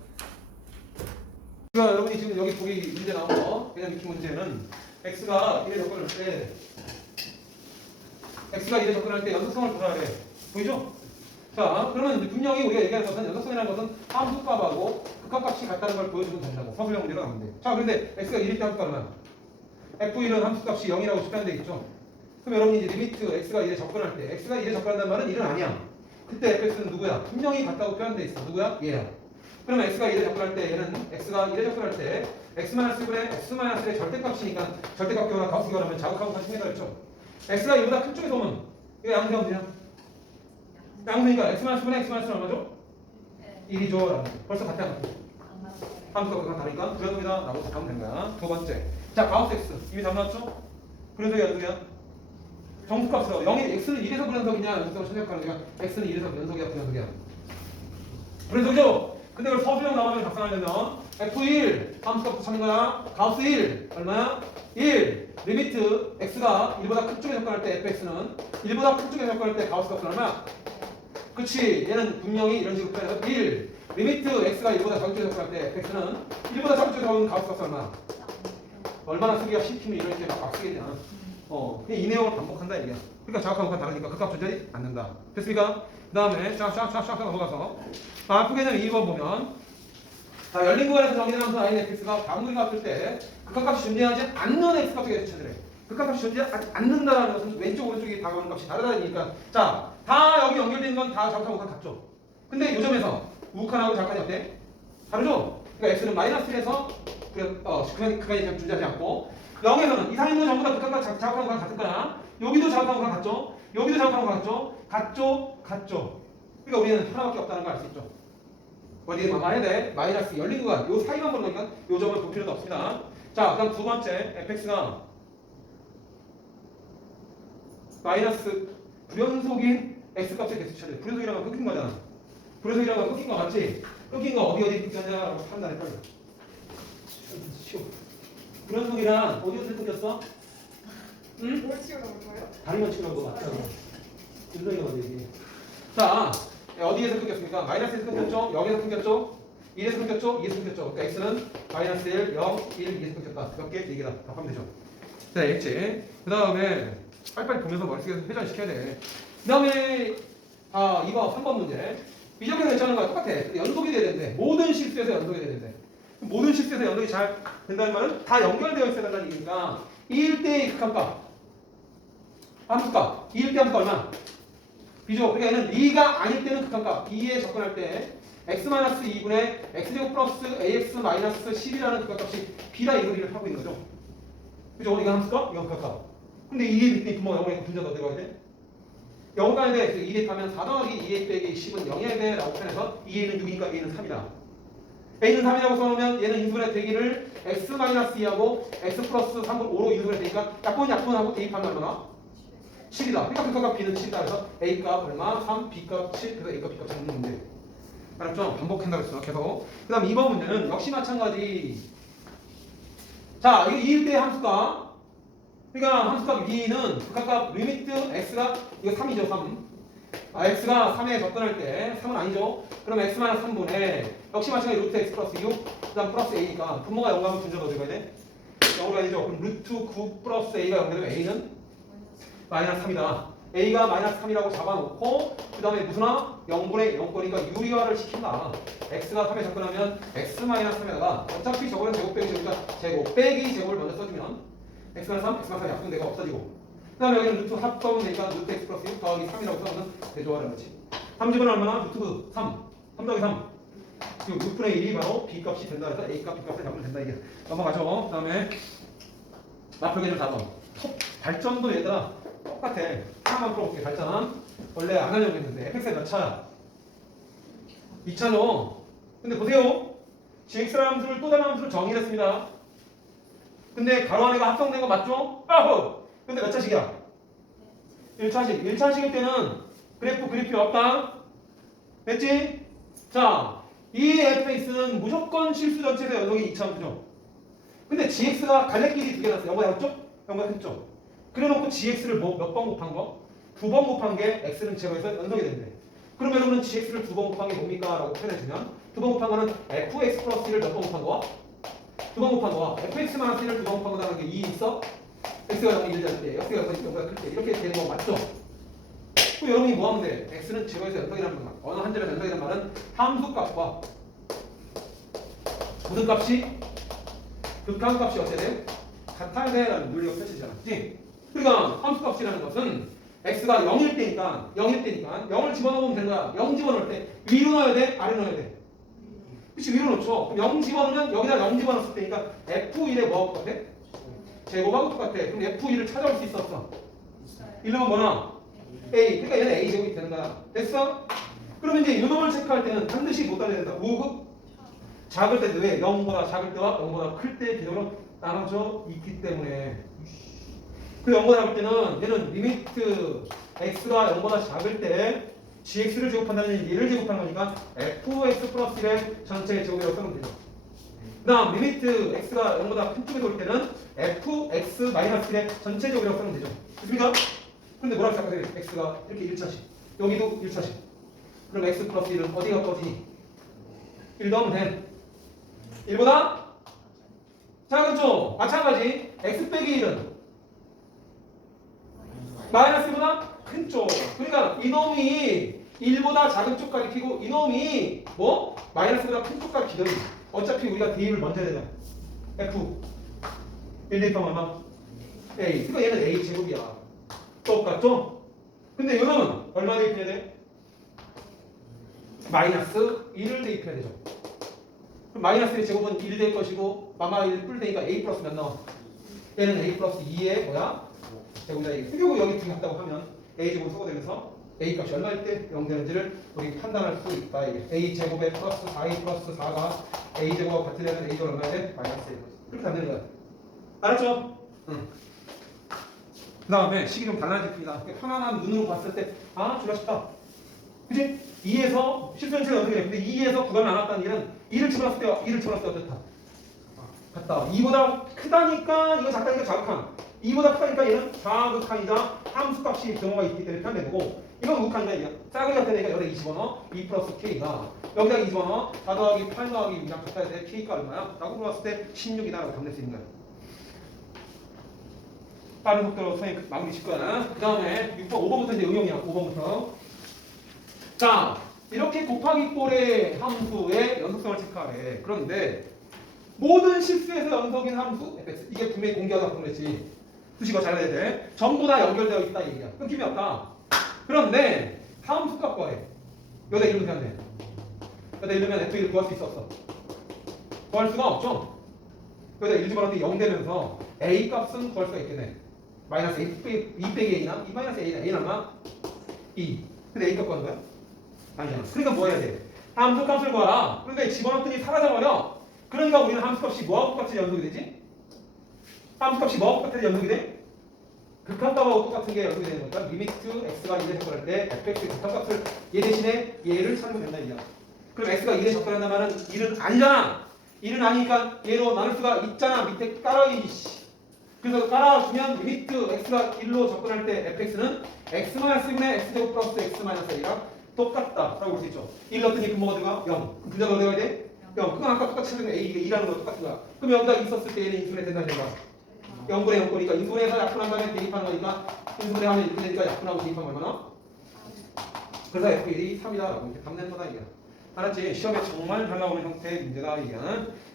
그러니까 여러분이 지금 여기 보기 문제 나온 거 그냥 익힌 문제는 x가 1에 접근할 때 x가 1에 접근할 때 연속성을 구하래. 보이죠? 자, 그러면 이제 분명히 우리가 얘기하는 것은 연속성이라는 것은 함수값하고 극한값이 같다는 걸 보여주면 된다고. 서술형 문제가 나오는데. 자, 그런데 x가 1일 때 함수값은 f1은 함수값이 0이라고 집단되어 있죠. 그럼 여러분이 이제 리미트 x가 1에 접근할 때 x가 1에 접근한다는 말은 1은 아니야. 그때 fx는 누구야? 분명히 같다고 표현되어 있어. 누구야? 얘야. 그러면 x가 1에 접근할 때 얘는 x가 1에 접근할 때 x-1분의 x-1의 절대값이니까 절대값 기호나 가우스 기호라면 자극하고 같이 해가 있죠. x가 1보다 큰 쪽에서 오면 이거 양수형 되냐? 양수니까 x-1분의 x-1은 얼마죠? 1이죠. 벌써 같다 같고 함수가 그냥 다르니까 불연속이다 라고 하면 된 거야. 두 번째, 자 가우스 x 이미 답 나왔죠? 불연속이 연속이야? 정수값으로 0이 x는 1에서 불연속이냐 연속성을 선택하는 거야. x는 1에서 연속이야 불연속이야? 불연속이죠? 근데 그걸 서술형 나오면 작성하려면 f1 함수값 찾는 거야. 가우스 1 얼마야? 1 리미트 x가 1보다 큰 쪽에 접근할 때 fx는 1보다 큰 쪽에 접근할 때 가우스 값은 얼마야? 그치, 얘는 분명히 이런 식으로 표현해서 1 리미트 x가 1보다 작은 쪽에 접근할 때 fx는 1보다 작은 쪽에 접근 가우스 값은 얼마야? 얼마나 쓰기가 쉽히면 이렇게 막 쓰겠냐. 그냥 이 내용을 반복한다 얘기야. 그러니까 자극하고 건 다르니까 그 값 존재하지 않는다. 됐습니까? 그 다음에 쫙 넘어가서 아프게는 2번 보면 자, 열린 구간에서 정의된 함수 i fx가 방울이 같을 때 극한값이 존재하지 않는 x값에게 찾으래. 극한값이 존재하지 않는다라는 것은 왼쪽 오른쪽이 다가오는 값이 다르다니까. 자, 다 여기 연결된 건 다 자극하고 우칸 같죠. 근데 요 점에서 우칸하고 자극한이 어때? 다르죠? 그러니까 x는 마이너스 1에서 극한이 존재하지 않고 0에서는 이상 있는 전부 다 극한과 자극하고 우칸 같을 거야. 여기도 자극하고 우칸 같죠? 여기도 자극하고 우칸 같죠? 같죠? 그러니까 우리는 하나밖에 없다는 걸 알 수 있죠. 어디에 막아야 돼? 마이너스 열린 구간 요 사이만 보는 거니까 요 점을 볼 필요도 없습니다. 자, 그럼 두 번째 fx가 마이너스 불연속인 x값의 개수 찾아야 돼. 불연속이라는 건 끊긴 거잖아. 불연속이라는 건 끊긴 거 맞지? 끊긴 거 어디 끊겼냐라고 판단해 빨리. 쉬워. 불연속이란 어디에서 끊겼어? 응? 뭘 치우는 거예요? 다른 건 치우는 거 맞잖아. 불연속이가 어디지? 자, 어디에서 끊겼습니까? 마이너스에서 끊겼죠? 0에서 끊겼죠? 1에서 끊겼죠? 2에서 끊겼죠? 그러니까 x는 마이너스 1, 0, 1, 2에서 끊겼다. 몇 개? 4개다. 답하면 되죠. 자, 알겠지? 그 다음에 빨리빨리 보면서 머릿속에서 회전시켜야 돼. 그 다음에 2번, 3번 문제. 미적분 괜찮은 거야. 똑같아. 연속이 돼야 되는데 모든 실수에서 연속이 돼야 되는데 모든 실수에서 연속이 잘 된다는 말은 다 연결되어 있어야 된다는 얘기니까 1대1 극한값 함수값 1대 함수가 얼마? B죠. 그러니까 얘는 2가 아닐 때는 극한값 2에 접근할 때 x-2분의 x제곱 플러스 ax-10이라는 극한값이 B다 이 소리를 하고 있는 거죠. 그죠? 이거 함수값? 이거 극한값. 근데 2에 밑에 분모가 0에 분자 더 들어가야 돼? 0가 아닌데 2에 하면 4 더하기 2a 빼기 10은 0이어야 돼 라고 표현해서 2a는 6이니까 a는 3이다. a는 3이라고 써놓으면 얘는 인수분해 되기를 x-2하고 x 플러스 3분 5로 인수분해 되니까 약분하고 대입하면 얼마나? 7이다. 그러니까 극한값 b는 7이다. 그래서 a값 얼마? 3, b값 7. 그래서 a값 b값 찾는 문제. 알았죠? 반복한다고 했어. 계속. 그 다음 2번 문제는 역시 마찬가지. 자, 이게 2일 때 함수값. 그러니까 함수값 b는 극한값 리미트 x가 이거 3이죠. 3. x가 3에 접근할 때 3은 아니죠. 그럼 x-3분의 역시 마찬가지 루트 x 플러스 6. 그 다음 플러스 a니까 분모가 0 가면 분자가 어디 가야 돼? 0으로 가야죠. 그럼 루트 9 플러스 a가 0 되면 a는 마이너스 3이다. a가 마이너스 3이라고 잡아놓고 그 다음에 무슨 화? 0분의 0거니까 유리화를 시킨다. x가 3에 접근하면 x-3에다가 어차피 저거는 제곱 빼기 제곱이니까 제곱 빼기 제곱을 먼저 써주면 x-3, x-3 약분되고 없어지고 그 다음에 여기는 루트 합성은 되니까 루트 x 플러스 6 더하기 3이라고 써놓으면 대조하라는 거지. 3집은 얼마나? 루트 3. 3 더하기 3. 지금 6분의 1이 바로 b값이 된다 해서 a값, b값을 잡으면 된다 이게. 넘어가죠. 그 다음에 마표계절 4번. 발전도 얘들아 똑같아. 하나만 풀어볼게. 발전. 원래 안 하려고 했는데 fx가 몇 차야? 2차죠. 근데 보세요. gx라는 함수를 또 다른 함수로 정의를 했습니다. 근데 가로 안에가 합성된 거 맞죠? 아호! 근데 몇 차식이야? 1차식. 1차식일 때는 그래프 필요 없다. 됐지? 자, 이 fx는 무조건 실수 전체에서 연속이 2차 함수죠. 근데 gx가 갈래길이 두 개 났어. 0보다 작죠? 0보다 크죠? 그래놓고 gx를 몇 번 곱한 거? 2번 곱한 게 x는 제로에서 연속이 된대. 그러면 여러분은 gx를 2번 곱한 게 뭡니까? 라고 표현해주면 2번 곱한 거는 fx 플러스 1을 몇 번 곱한 거야? 2번 곱한 거야. fx-1을 2번 곱한 거라는 게 2 있어? x가 0이 1 될 때, x가 0보다 클 때 이렇게 되는 거 맞죠? 그럼 여러분이 뭐 하면 돼? x는 제로에서 연속이라는 말. 어느 한 자리에서 연속이라는 말은 함수값과 무슨 값이? 극한값이 어때야 돼? 같아야 돼라는 논리가 펼쳐지잖아. 그치? 그러니까 함수값이라는 것은 x가 0일 때니까 0을 집어넣으면 되는 거야. 0 집어넣을 때 위로 넣어야 돼? 아래로 넣어야 돼? 그치? 위로 넣죠. 그럼 0 집어넣으면 여기다 0 집어넣었을 때니까 f1에 뭐하고 똑같아? 제곱하고 똑같아. 그럼 f1을 찾아올 수 있었어. 1은 뭐나? a. 그러니까 얘는 a 제곱이 되는 거야. 됐어? 그러면 이제 이놈을 체크할 때는 반드시 못 달려야 된다. 우극 작을 때도 왜? 0보다 작을 때와 0보다 클 때의 비율로 나눠져 있기 때문에 그 0보다 작을 때는 얘는 리미트 x가 0보다 작을 때 gx를 제곱한다는 얘를 제곱하는 거니까 fx 플러스 1의 전체 제곱이라고 쓰면 되죠. 그 다음 리미트 x가 0보다 큰 쪽에서 올 때는 fx 마이너스 1의 전체 제곱이라고 쓰면 되죠. 됐습니까? 근데 뭐라고 생각하세요? x가 이렇게 1차식 여기도 1차식 그럼 x 플러스 1은 어디가 가까워지니? 1 더하면 돼. 1보다 작은죠? 마찬가지 x 빼기 1은 마이너스보다 큰 쪽. 그러니까 이놈이 1보다 작은 쪽까지 키고 이놈이 뭐? 마이너스보다 큰 쪽까지 기다려. 어차피 우리가 대입을 먼저 해야 되잖아. f 1 대입하면 얼마? a. 그러니까 얘는 a 제곱이야. 똑같죠? 근데 얘는 얼마 대입해야 돼? 마이너스 1을 대입해야 되죠. 그럼 마이너스 1의 제곱은 1 될 것이고 마마 1 뿔 되니까 a 플러스 몇 나와? 얘는 a 플러스 2의 뭐야? 제곱이다. 결국 여기 두 개 같다고 하면 a 제곱 수거되면서 a 값이 얼마일 때 0 되는지를 우리 판단할 수 있다. 이게 a 제곱에 플러스 4a 플러스 4가 a 제곱과 같으려면 a 제곱 얼마야 돼? 마이너스 1. 그렇게 안 되는 거야. 알았죠? 응. 그 다음에 식이 좀 달라집니다. 편안한 눈으로 봤을 때 아 졸라 쉽다. 그치? 2에서 실수연체가 어떻게 돼? 근데 2에서 구간을 안 왔다는 얘는 2를 집어넣었을 때와 2를 집어넣었을 때 어떻다? 같다. 2보다 크다니까 이거 작다니까 자극한. 2보다 크다니까 얘는 자극한이자 함수값이 경우가 있기 때문에 표현되고 이건 우극한이다 이게. 싸그리 같은 애가 여기다 2 집어넣어 2 플러스 k가 여기다 2 집어넣어 4 더하기 8 더하기 6이랑 같아야 돼. k가 얼마야? 라고 물어봤을 때 16이다 라고 답낼 수 있는 거야. 빠른 속도로 선생님 마무리 질 거야. 그 다음에 6번 5번부터 이제 응용이야. 5번부터. 자 이렇게 곱하기 꼴의 함수의 연속성을 체크하래. 그런데 모든 실수에서 연속인 함수 fx. 이게 분명히 공개하다 그랬지. 수식어 잘 해야 돼. 전부 다 연결되어 있다 얘기야. 끊김이 없다. 그런데 함수 값 구하래. 여기다 이르면 돼. 여기다 이르면 f1을 구할 수 있어 없어? 구할 수가 없죠. 여기다 1 집어넣는데 0 되면서 a 값은 구할 수가 있겠네. 마이너스 2 빼기 a나 2 마이너스 a나 a는 얼마? 2. 근데 a 값 구하는 거야? 아니잖아. 그러니까 뭐 해야 돼? 함수 값을 구하라. 그런데 집어넣더니 사라져버려. 그러니까 우리는 함수 값이 뭐하고 똑같이 연속이 되지? 함수 값이 뭐하고 똑같이 연속이 돼? 극한값하고 똑같은 게 연속이 되는 거니까 리미트 x가 1에 접근할 때 fx의 극한값을 얘 대신에 얘를 찾으면 된다 이야. 그럼 x가 1에 접근한다는 말은 1은 아니잖아. 1은 아니니까 얘로 나눌 수가 있잖아. 밑에 깔아 이씨. 그래서 깔아주면 리미트 x가 1로 접근할 때 fx는 x-1의 x제곱 플러스 x-a랑 똑같다라고 볼 수 있죠. 1 넣었더니 분모가 들어가 0. 그럼 분자가 어디가 돼? 0. 그건 아까 똑같이 찾은 a, 이게 2라는 거 똑같은 거야. 그럼 여기다 있었을 때 얘는 인수분해 된다는 거야. 0분의 0거니까 인수분해해서 약분한 다음에 대입하는 거니까 인수분해 하면 이렇게 되니까 약분하고 대입하면 얼마나? 그래서 f1이 3이다라고 이렇게 답내는 거다 이게. 알았지? 시험에 정말 잘 나오는 형태의 문제다 이게.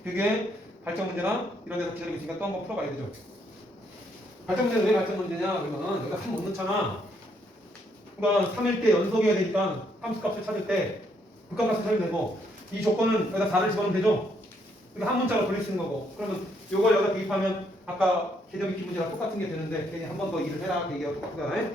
그게 발전 문제나 이런 데서 기다리고 있으니까 또 한번 풀어봐야 되죠. 발전 문제는 왜 발전 문제냐? 그러면 여기가 3 못 넣잖아. 그러니까 3일 때 연속해야 되니까 함수값을 찾을 때 극한값을 찾으면 되고 이 조건은 여기다 4를 집어넣으면 되죠. 그러니까 한 문자로 돌릴 수 있는 거고 그러면 요걸 여기다 대입하면 아까 개념 익히 문제랑 똑같은 게 되는데 괜히 한 번 더 일을 해라 얘기가 똑같잖아요.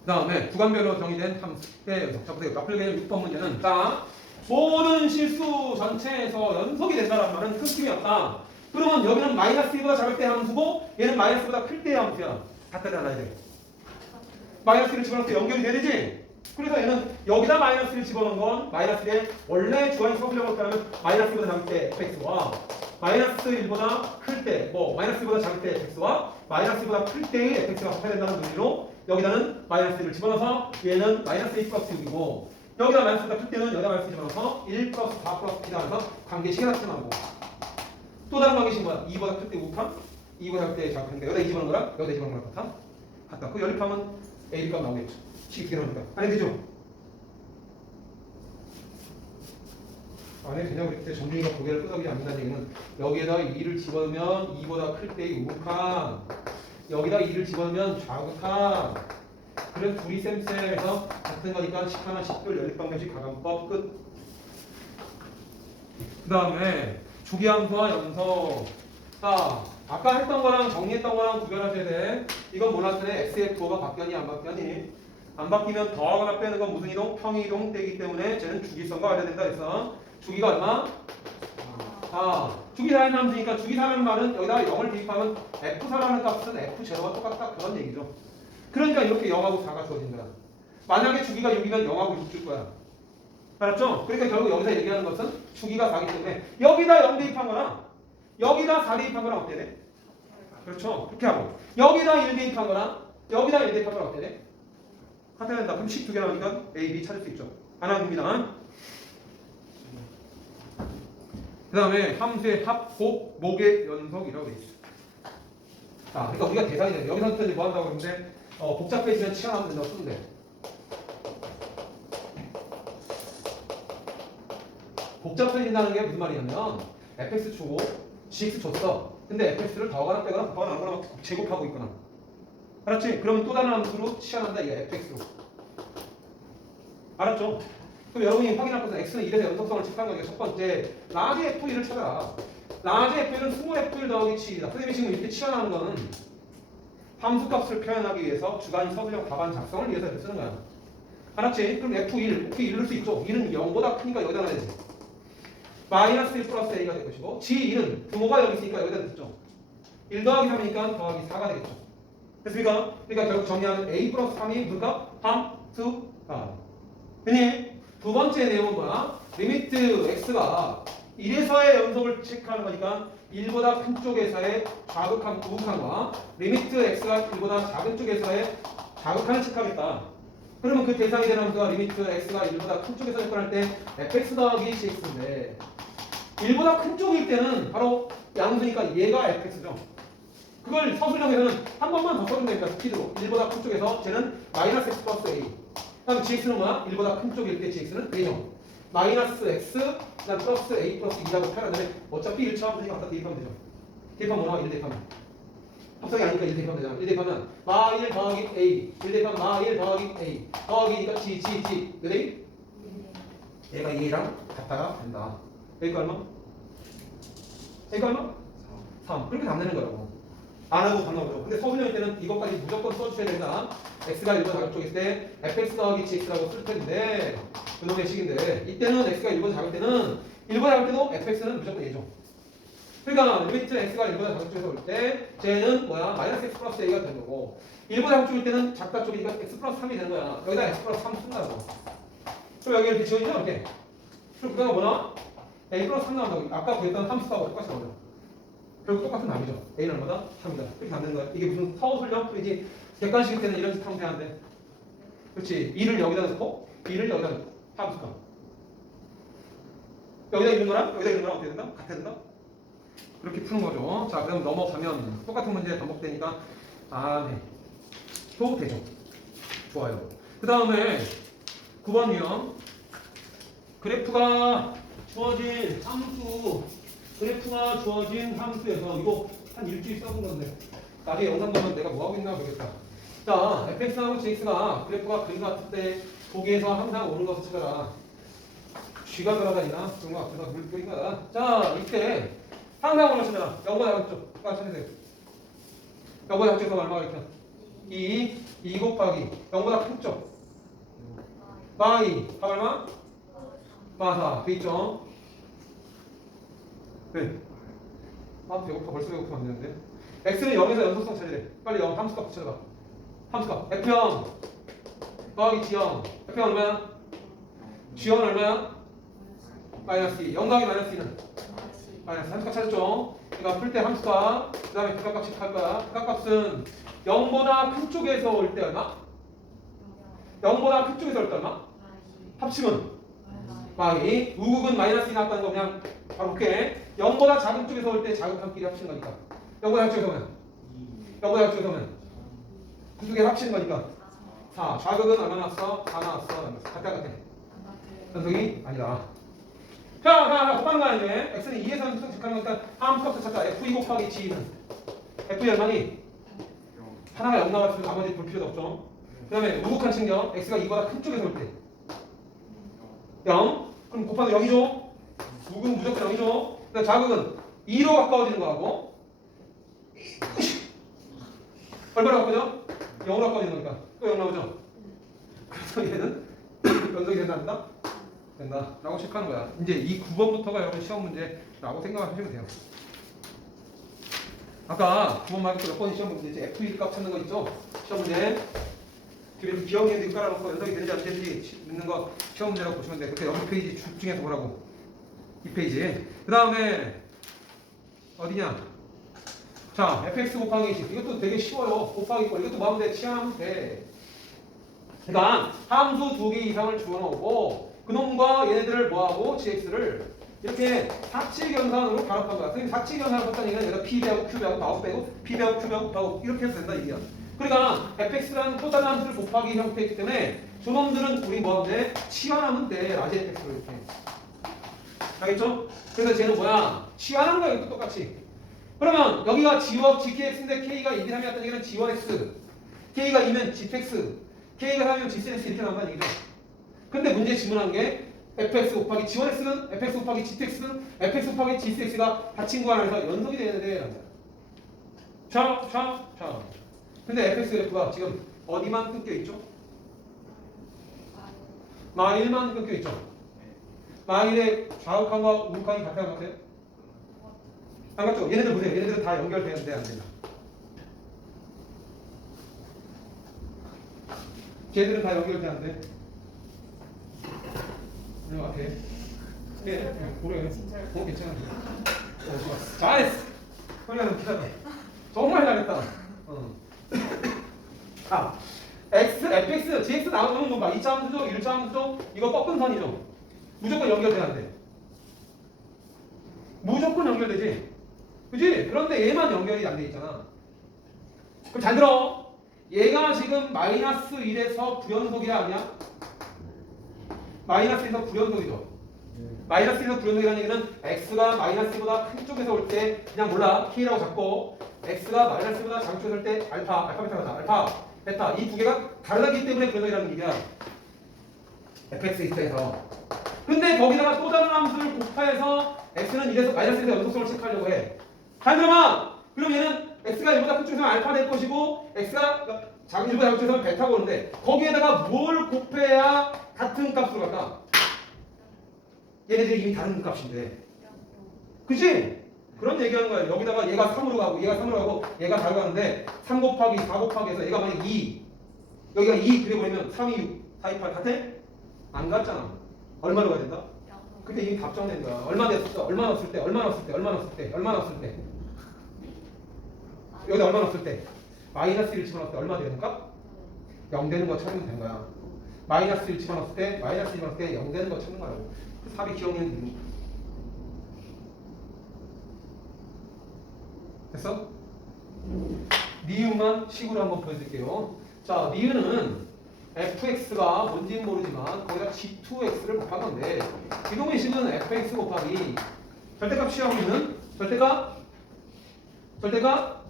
그 다음에 구간별로 정의된 함수의 연속. 자 보세요. 마플 개념 6번 문제는 자 모든 실수 전체에서 연속이 된다는 말은 끊김이 없다. 그러면 여기는 마이너스 1보다 작을 때 함수고 얘는 마이너스보다 클 때의 함수야. 같다 달라야 돼. 마이너스 1을 집어넣을 때 연결이 돼야 되지? 그래서 얘는 여기다 마이너스 1을 집어넣은 건 마이너스 1에 원래 주어진 서술형으로 따르면 마이너스 1보다 작을 때 fx와 마이너스 1보다 클 때, 마이너스 1보다 작을 때 fx와 마이너스 1보다 클 때의 fx가 합해된다는 논리로 여기다는 마이너스 1을 집어넣어서 얘는 마이너스 1 플러스 6이고 여기다 마이너스 1보다 클 때는 여기다 마이너스 집어넣어서 1 플러스 4 플러스 B다 하면서 관계식이 나타나고 또 다른 관계식은 뭐야? 2보다 클 때 우함 2보다 작을 때 작은데 여기다 2 집어넣은 거랑 여기다 2 집어넣은 거랑 같아? 같다. 그 연립하면 A 값 나오겠죠. 식이 어떻게 나오니까. 아니 되죠? 안에 그냥 그때 정준이가 고개를 끄덕이지 않는다는 얘기는 여기에다 2를 집어넣으면 2보다 클 때의 우극한 여기다 2를 집어넣으면 좌극한 그래서 둘이 쌤쌤해서 같은 거니까 10하나 10돌 연립방정식 가감법 끝. 그 다음에 주기함수와 연속. 자 아까 했던 거랑 정리했던 거랑 구별하셔야 돼. 이건 몰랐을 때 XFO가 바뀌었니 안 바뀌었니? 안 바뀌면 더하거나 빼는 건 무슨 이동? 평이동 되기 때문에 쟤는 주기성과 관련된다 했어. 주기가 얼마? 주기사라는 함수니까 주기사라는 말은 여기다 0을 대입하면 F4라는 값은 F0가 똑같다 그런 얘기죠. 그러니까 이렇게 0하고 4가 주어진다. 만약에 주기가 6이면 0하고 6 줄 거야. 알았죠? 그러니까 결국 여기서 얘기하는 것은 주기가 4기 때문에 여기다 0 대입한 거나 여기다 4 대입한 거랑 어때 돼? 그렇죠. 그렇게 하고 여기다 1 대입한 거랑 여기다 1 대입한 거랑 어때 돼? 같아야 된다. 그럼 식 두 개 나오니까 A, B 찾을 수 있죠. 안 합니다. 그 다음에 함수의 합, 곱, 목의 연속이라고 돼 있어. 자, 그러니까 우리가 계산이 돼. 여기서부터 이제 뭐 한다고 그러는데 복잡해지면 치환하면 된다고 쓰면 돼. 복잡해진다는 게 무슨 말이냐면 fx 주고 gx 줬어. 근데 fx를 더하거나 빼거나 곱하거나 나누거나 제곱하고 있거나. 알았지? 그러면 또 다른 함수로 치환한다. 이게 fx로. 알았죠? 그럼 여러분이 확인할 것은 x는 1에서 연속성을 체크하는 거니까 첫 번째 라지 f1을 찾아라. 라지 f1은 스몰 f1 더하기 7이다. 선생님이 지금 이렇게 치환하는 거는 함수값을 표현하기 위해서 주간 서술형 답안 작성을 위해서 이렇게 쓰는 거야. 알았지? 그럼 f1, f1 넣을 수 있죠. 1은 0보다 크니까 여기다 놔야지. 마이너스 1 플러스 a가 될 것이고 g1은 부모가 여기 있으니까 여기다 넣죠. 1 더하기 3이니까 더하기 4가 되겠죠. 됐습니까? 그러니까 결국 정리하면 a 플러스 3이 무슨가? 함수가. 됐니? 두 번째 내용은 뭐야? 리미트 x가 1에서의 연속을 체크하는 거니까 1보다 큰 쪽에서의 좌극한 우극한과 리미트 x가 1보다 작은 쪽에서의 좌극한을 체크하겠다. 그러면 그 대상이 되는 함수가 리미트 x가 1보다 큰 쪽에서 접근할 때 fx 더하기 gx인데 1보다 큰 쪽일 때는 바로 양수니까 얘가 fx죠. 그걸 서술형에서는 한 번만 더 써주면 됩니다. 스피드로 1보다 큰 쪽에서 쟤는 마이너스 x 플러스 a. 다음 gx는 뭐야? 1보다 큰 쪽일 때 gx는 a죠. 마이너스 x 그다음 플러스 a 플러스 2라고 표현하는데 어차피 1차 함수니까 갖다 대입하면 되죠. 대입하면 뭐 나와? 1 대입하면 합성이 아니니까 1 대입하면 되잖아. 1 대입하면 마1 더하기 a 1 대입하면 마1 더하기 a 더하기니까 g 몇 대입? 얘가 2랑 같다가 된다. 여기가 얼마? 여기가 얼마? 3. 그렇게 답내는 거라고. 안 하고 답 나오죠. 근데 서술형일 때는 이것까지 무조건 써주셔야 된다. x가 1번 자극쪽일 때 fx 더하기 gx라고 쓸 텐데 그놈의 식인데 이때는 x가 1번 자극 때는 1번 자극 때도 fx는 무조건 예죠. 그러니까 리미트 x가 1번 자극쪽에서 올 때 쟤는 뭐야? 마이너스 x 플러스 a가 되는 거고 1번 자극쪽일 때는 작다 쪽이니까 x 플러스 3이 되는 거야. 여기다 x 플러스 3 쓴다고. 그럼 여기 이렇게 지워지죠? 이렇게. 그럼 그다가 뭐나? a 플러스 3 나온다고. 아까 구했던 함수하고 똑같이 나오죠. 결국 똑같은 답이죠. a는 얼마다? 3이다. 이렇게 만드는 거야. 이게 무슨 서술형? 이제 객관식일 때는 이런 식으로 하면 되는데. 그렇지. 2를 여기다 넣고 2를 여기다 넣고 함수가. 여기다 있는 거랑 여기다 있는 거랑 어떻게 된다? 같아야 된다? 그렇게 푸는 거죠. 자, 그럼 넘어가면 똑같은 문제 반복되니까 네. 또 되죠. 좋아요. 그 다음에 9번 유형. 그래프가 주어진 함수에서 이거 한 일주일 써본 건데 나중에 영상 보면 내가 뭐 하고 있나 모르겠다. 자, fx하고 gx가 그래프가 그림 같을 때 거기에서 항상 오는 것을 찾아라. 쥐가 돌아다니나? 그런 거 앞에서 물 뿌린 거야. 자, 이때 항상 오는 것을 찾아라. 여보다 작죠? 찾으세요. 여보다 작죠? 얼마가 이렇게? 2 곱하기 0보다 크죠? 마이 답 얼마? 마4 B점. 네. 배고파. 벌써 배고프면 안 되는데. x는 0에서 연속성 찾으래. 빨리 0 함수값 붙여봐. 함수값 f형 더하기 g형. f형 얼마야? g형 얼마야? 마이너스 2. 0 더하기 마이너스 2는? 마이너스. 함수값 찾았죠? 그러니까 풀 때 함수값 그 다음에 극값값이 할 거야. 극값값은 0보다 큰 쪽에서 올 때 얼마? 0보다 큰 쪽에서 올 때 얼마? 합치면 마이. 우극은 마이너스 2 나왔다는 거 그냥 바로 볼게. 0보다 작은 쪽에서 올 때 자극한끼리 합치는 거니까 0보다 작은 쪽에서 오면 0보다 작은 쪽에서 오면 두 개 합치는 거니까 4. 자극은 얼마 나왔어? 4 나왔어. 같아. 연속이 아니다. 자, 똑같은 거 아니네. x는 2에서 연속성 직하는 거니까 함수값을 찾자. f2 곱하기 g는 f2 얼마니? 하나가 0 나왔으면 나머지 볼 필요도 없죠. 그 다음에 우극한 측정 x가 2보다 큰 쪽에서 올 때 0. 그럼 곱하면 0이죠. 우극은 무조건 0이죠. 그다음 자극은 2로 가까워지는 거하고 얼마로 가까워져? 0으로 가까워지는 거니까 또 0 나오죠. 그래서 얘는 연속이 된다? 된다 라고 체크하는 거야. 이제 이 9번부터가 여러분 시험 문제라고 생각하시면 돼요. 아까 9번 말고 몇 번이 시험 문제 이제 F1 값 찾는 거 있죠? 시험 문제. 그래서 기억력이 깔아놓고 연속이 되는지 안 되는지 묻는 거 시험 문제라고 보시면 돼. 그때 여기 페이지 중에서 보라고. 이 페이지. 그 다음에 어디냐? 자, fx 곱하기 20. 이것도 되게 쉬워요. 곱하기 꼴. 이것도 마음대로 취하면 돼. 그러니까 함수 2개 이상을 주어놓고 그놈과 얘네들을 뭐하고 gx를 이렇게 사칙연산으로 발합한 거야. 선생님 사칙연산을 썼다는 얘기는 내가 p 배하고 q 배하고 마우스 빼고 p 배하고 q 배하고 곱하고 이렇게 해서 된다 얘기야. 그러니까 fx라는 또 다른 함수를 곱하기 형태이기 때문에 저놈들은 우리 뭐하면 돼? 치환하면 돼. 라지 fx로 이렇게. 알겠죠? 그래서 쟤는 뭐야? 치환하는 거야. 이것도 똑같이. 그러면 여기가 G와 GKX인데 K가 2기 3이었던 얘기는 G1X, K가 2면 GX, K가 3이면 GCX 이렇게 나온다는 얘기죠. 근데 문제 질문한 게 fx 곱하기 G1X는 fx 곱하기 GTX는 fx 곱하기 GCX가 다 친구 하나에서 연속이 되는데 라는 거야. 자. 근데 fx 그래프가 지금 어디만 끊겨 있죠? 마일만 끊겨 있죠. 마일의 좌우칸과 우극칸이 같아요, 안 같아요? 안 같죠? 얘네들 보세요. 얘네들은 다 연결되는데 안 된다. 쟤들은 다 연결되는데. 네, 같아. 네, 고래. 괜찮아. 좋아. 잘했어. 소리가 좀 기다려. 정말 잘했다. fx, gx 나오는 거 봐. 2차 함수죠, 1차 함수죠. 이거 꺾은 선이죠. 무조건 연결돼야 돼. 무조건 연결되지. 그치? 그런데 얘만 연결이 안 돼 있잖아. 그럼 잘 들어. 얘가 지금 마이너스 1에서 불연속이야 아니야? 마이너스 1에서 불연속이죠. 마이너스 1로 불연속이라는 얘기는 x가 마이너스 2보다 큰 쪽에서 올 때 그냥 몰라 k라고 잡고 x가 마이너스 2보다 작은 쪽에서 올 때 알파 베타가 알파 베타 이 두 개가 다르기 때문에 불연속이라는 얘기야. fx 입장에서. 근데 거기다가 또 다른 함수를 곱해서 x는 이래서 마이너스 1에서 연속성을 체크하려고 해. 잠깐만. 그럼 얘는 x가 1보다 큰 쪽에서는 알파 될 것이고 x가 작은 1보다 작은 쪽에서는 베타가 오는데 거기에다가 뭘 곱해야 같은 값으로 갈까? 얘네들이 이미 다른 값인데. 그치? 그런 얘기하는 거야. 여기다가 얘가 3으로 가고 얘가 3으로 가고 얘가 4로 가는데 3 곱하기 4 곱하기 해서 얘가 만약 2 여기가 2 그려버리면 3, 2, 6, 4, 2, 8 같아? 안 같잖아. 얼마로 가야 된다? 근데 이미 답정된 거야. 얼마 됐었어? 얼마 넣었을 때? 얼마 넣었을 때? 얼마 넣었을 때? 얼마 넣었을 때? 여기다 얼마 넣었을 때? 마이너스 1 집어넣었을 때 얼마 되니까? 0 되는 거 찾으면 되는 거야. 마이너스 1 집어넣었을 때 마이너스 1 집어넣었을 때 0 되는 거 찾는 거라고. 삽입 기억력이 됐어? 니은만 식으로 한번 보여드릴게요. 자, 니은은 fx가 뭔지는 모르지만 거기다 g2x를 곱한 건데 이동의 식은 fx 곱하기 절대값 취하고 있는 절대가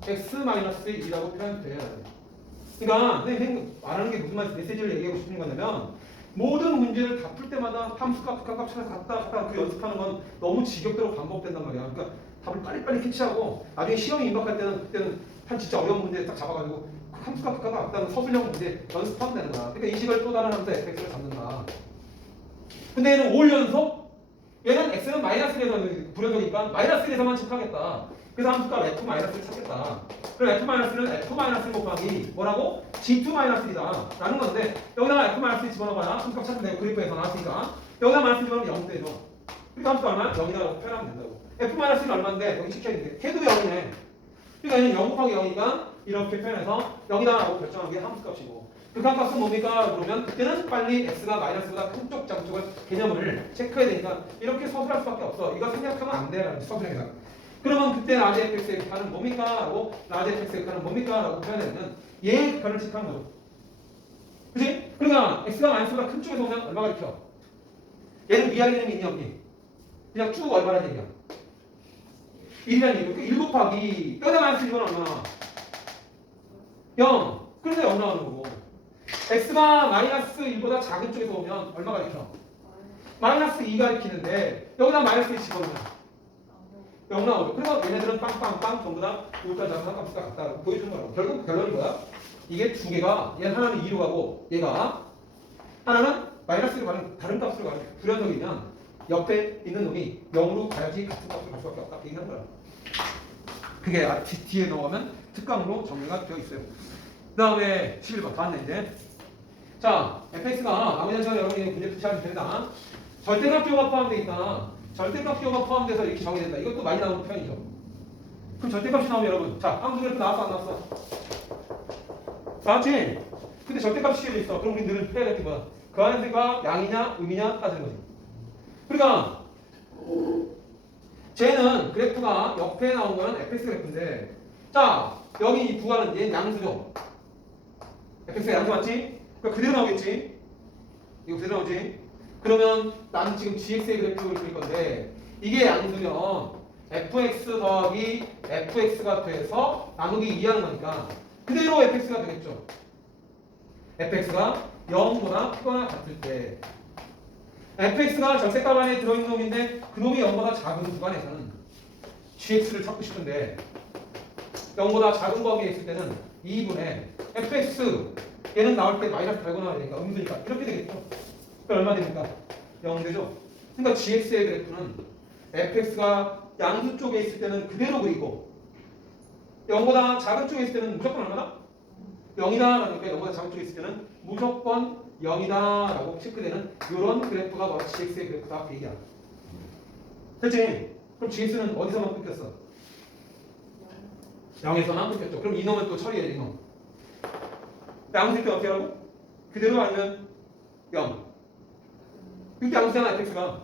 x-1이라고 표현돼요. 그러니까 선생님 말하는 게 무슨 메시지를 얘기하고 싶은 거냐면 모든 문제를 다 풀 때마다 함수값, 극한값 찾아서 갔다 그 연습하는 건 너무 지겹도록 반복된단 말이야. 그러니까 답을 빨리빨리 캐치하고 나중에 시험이 임박할 때는 그때는 한 진짜 어려운 문제 딱 잡아가지고 함수값, 극한값 앞다는 서술형 문제 연습하면 되는 거야. 그러니까 이 식을 또 다른 함수 fx를 잡는다. 근데 얘는 5연속? 얘는 x는 마이너스 1에서 불연속이니까 마이너스 1에서만 체크하겠다. 그래서 함수값 f-를 찾겠다. 그럼 f-는 f-1 곱하기 뭐라고? g2-1이다 라는 건데 여기다가 f-1 집어넣어봐야 함수값 찾으면 되고 그래프에서 나왔으니까 여기다 마이너스 집어넣으면 0 되죠. 그러니까 함수가 얼마야? 0이라고 표현하면 된다고. f-는 얼마인데 여기 찍혀있는데 걔도 0이네. 그러니까 얘는 0 곱하기 0이니까 이렇게 표현해서 0이다라고 결정한 게 함수값이고 극한값은 뭡니까? 그러면 그때는 빨리 x가 마이너스보다 큰 쪽, 작은 쪽을 개념을 체크해야 되니까 이렇게 서술할 수밖에 없어. 이거 생략하면 안 돼. 라는 서술형이다. 그러면 그때 라지 fx의 극한은 뭡니까? 라고 라지 fx의 극한은 뭡니까? 라고 표현하면 얘의 극한을 체크하는 거죠. 그치? 그러니까 x가 마이너스보다 큰 쪽에서 오면 얼마가 익혀? 얘는 위아래 개념이 있냐 없니? 그냥 쭉 얼마라는 얘기야? 1이라는 얘기고 1 곱하기 여기다 마이너스 1은 얼마나? 0. 그래서 0 나오는 거고 x가 마이너스 1보다 작은 쪽에서 오면 얼마가 익혀? 마이너스 2가 익히는데 여기다 마이너스 1 집어넣으면 0 나오죠. 그래서 얘네들은 빵빵빵 전부 다 이것까지 나타난 값수가 같다고 보여주는 거라고. 결국 결론이 뭐야? 이게 두 개가 얘는 하나는 2로 가고 얘가 하나는 마이너스로 가는 다른 값으로 가는 불연속이면 옆에 있는 놈이 0으로 가야지 같은 값으로 갈 수밖에 없다. 얘기하는 거야. 그게 뒤에 넘어가면 특강으로 정리가 되어 있어요. 그 다음에 11번 봤네 이제. 자, fx가 나머지 한시간 여러분이 문제 푸시하면 된다. 절대값 기호가 포함되어 있다. 절대값 기호가 포함돼서 이렇게 정의된다. 이것도 많이 나오는 표현이죠. 그럼 절대값이 나오면 여러분, 자, 함수 그래프 나왔어 안 나왔어? 나왔지? 근데 절대값이 씌워져 있어. 그럼 우리 늘 해야 될 게 뭐야? 그 안에가 양이냐 음이냐 따지는 거지. 그러니까 쟤는 그래프가 옆에 나온 거는 fx 그래프인데, 자, 여기 이 구간은 얘는 양수죠. fx가 양수 맞지? 그러니까 그대로 나오겠지? 이거 그대로 나오지? 그러면 나는 지금 gx의 그래프를 그릴 건데 이게 양수면 fx 더하기 fx가 돼서 나누기 2하는 거니까 그대로 fx가 되겠죠. fx가 0보다 크거나 같을 때 fx가 절대값 안에 들어있는 놈인데 그 놈이 0보다 작은 구간에서는 gx를 찾고 싶은데 0보다 작은 범위에 있을 때는 2분의 fx 얘는 나올 때 마이너스 달고 나와야 되니까 음수니까 이렇게 되겠죠. 그럼 얼마 됩니까? 0 되죠. 그러니까 gx의 그래프는 fx가 양수 쪽에 있을 때는 그대로 그리고 0보다 작은 쪽에 있을 때는 무조건 얼마나? 0이다 라니까 0보다 작은 쪽에 있을 때는 무조건 0이다 라고 체크되는 이런 그래프가 바로 gx의 그래프다 그 얘기야. 됐지? 그럼 gx는 어디서만 끊겼어? 0에서만 끊겼죠. 그럼 이놈은 또 처리해야 돼. 이놈 양수일 때 어떻게 하라고? 그대로 아니면 0. 이렇게 양수잖아 fx가.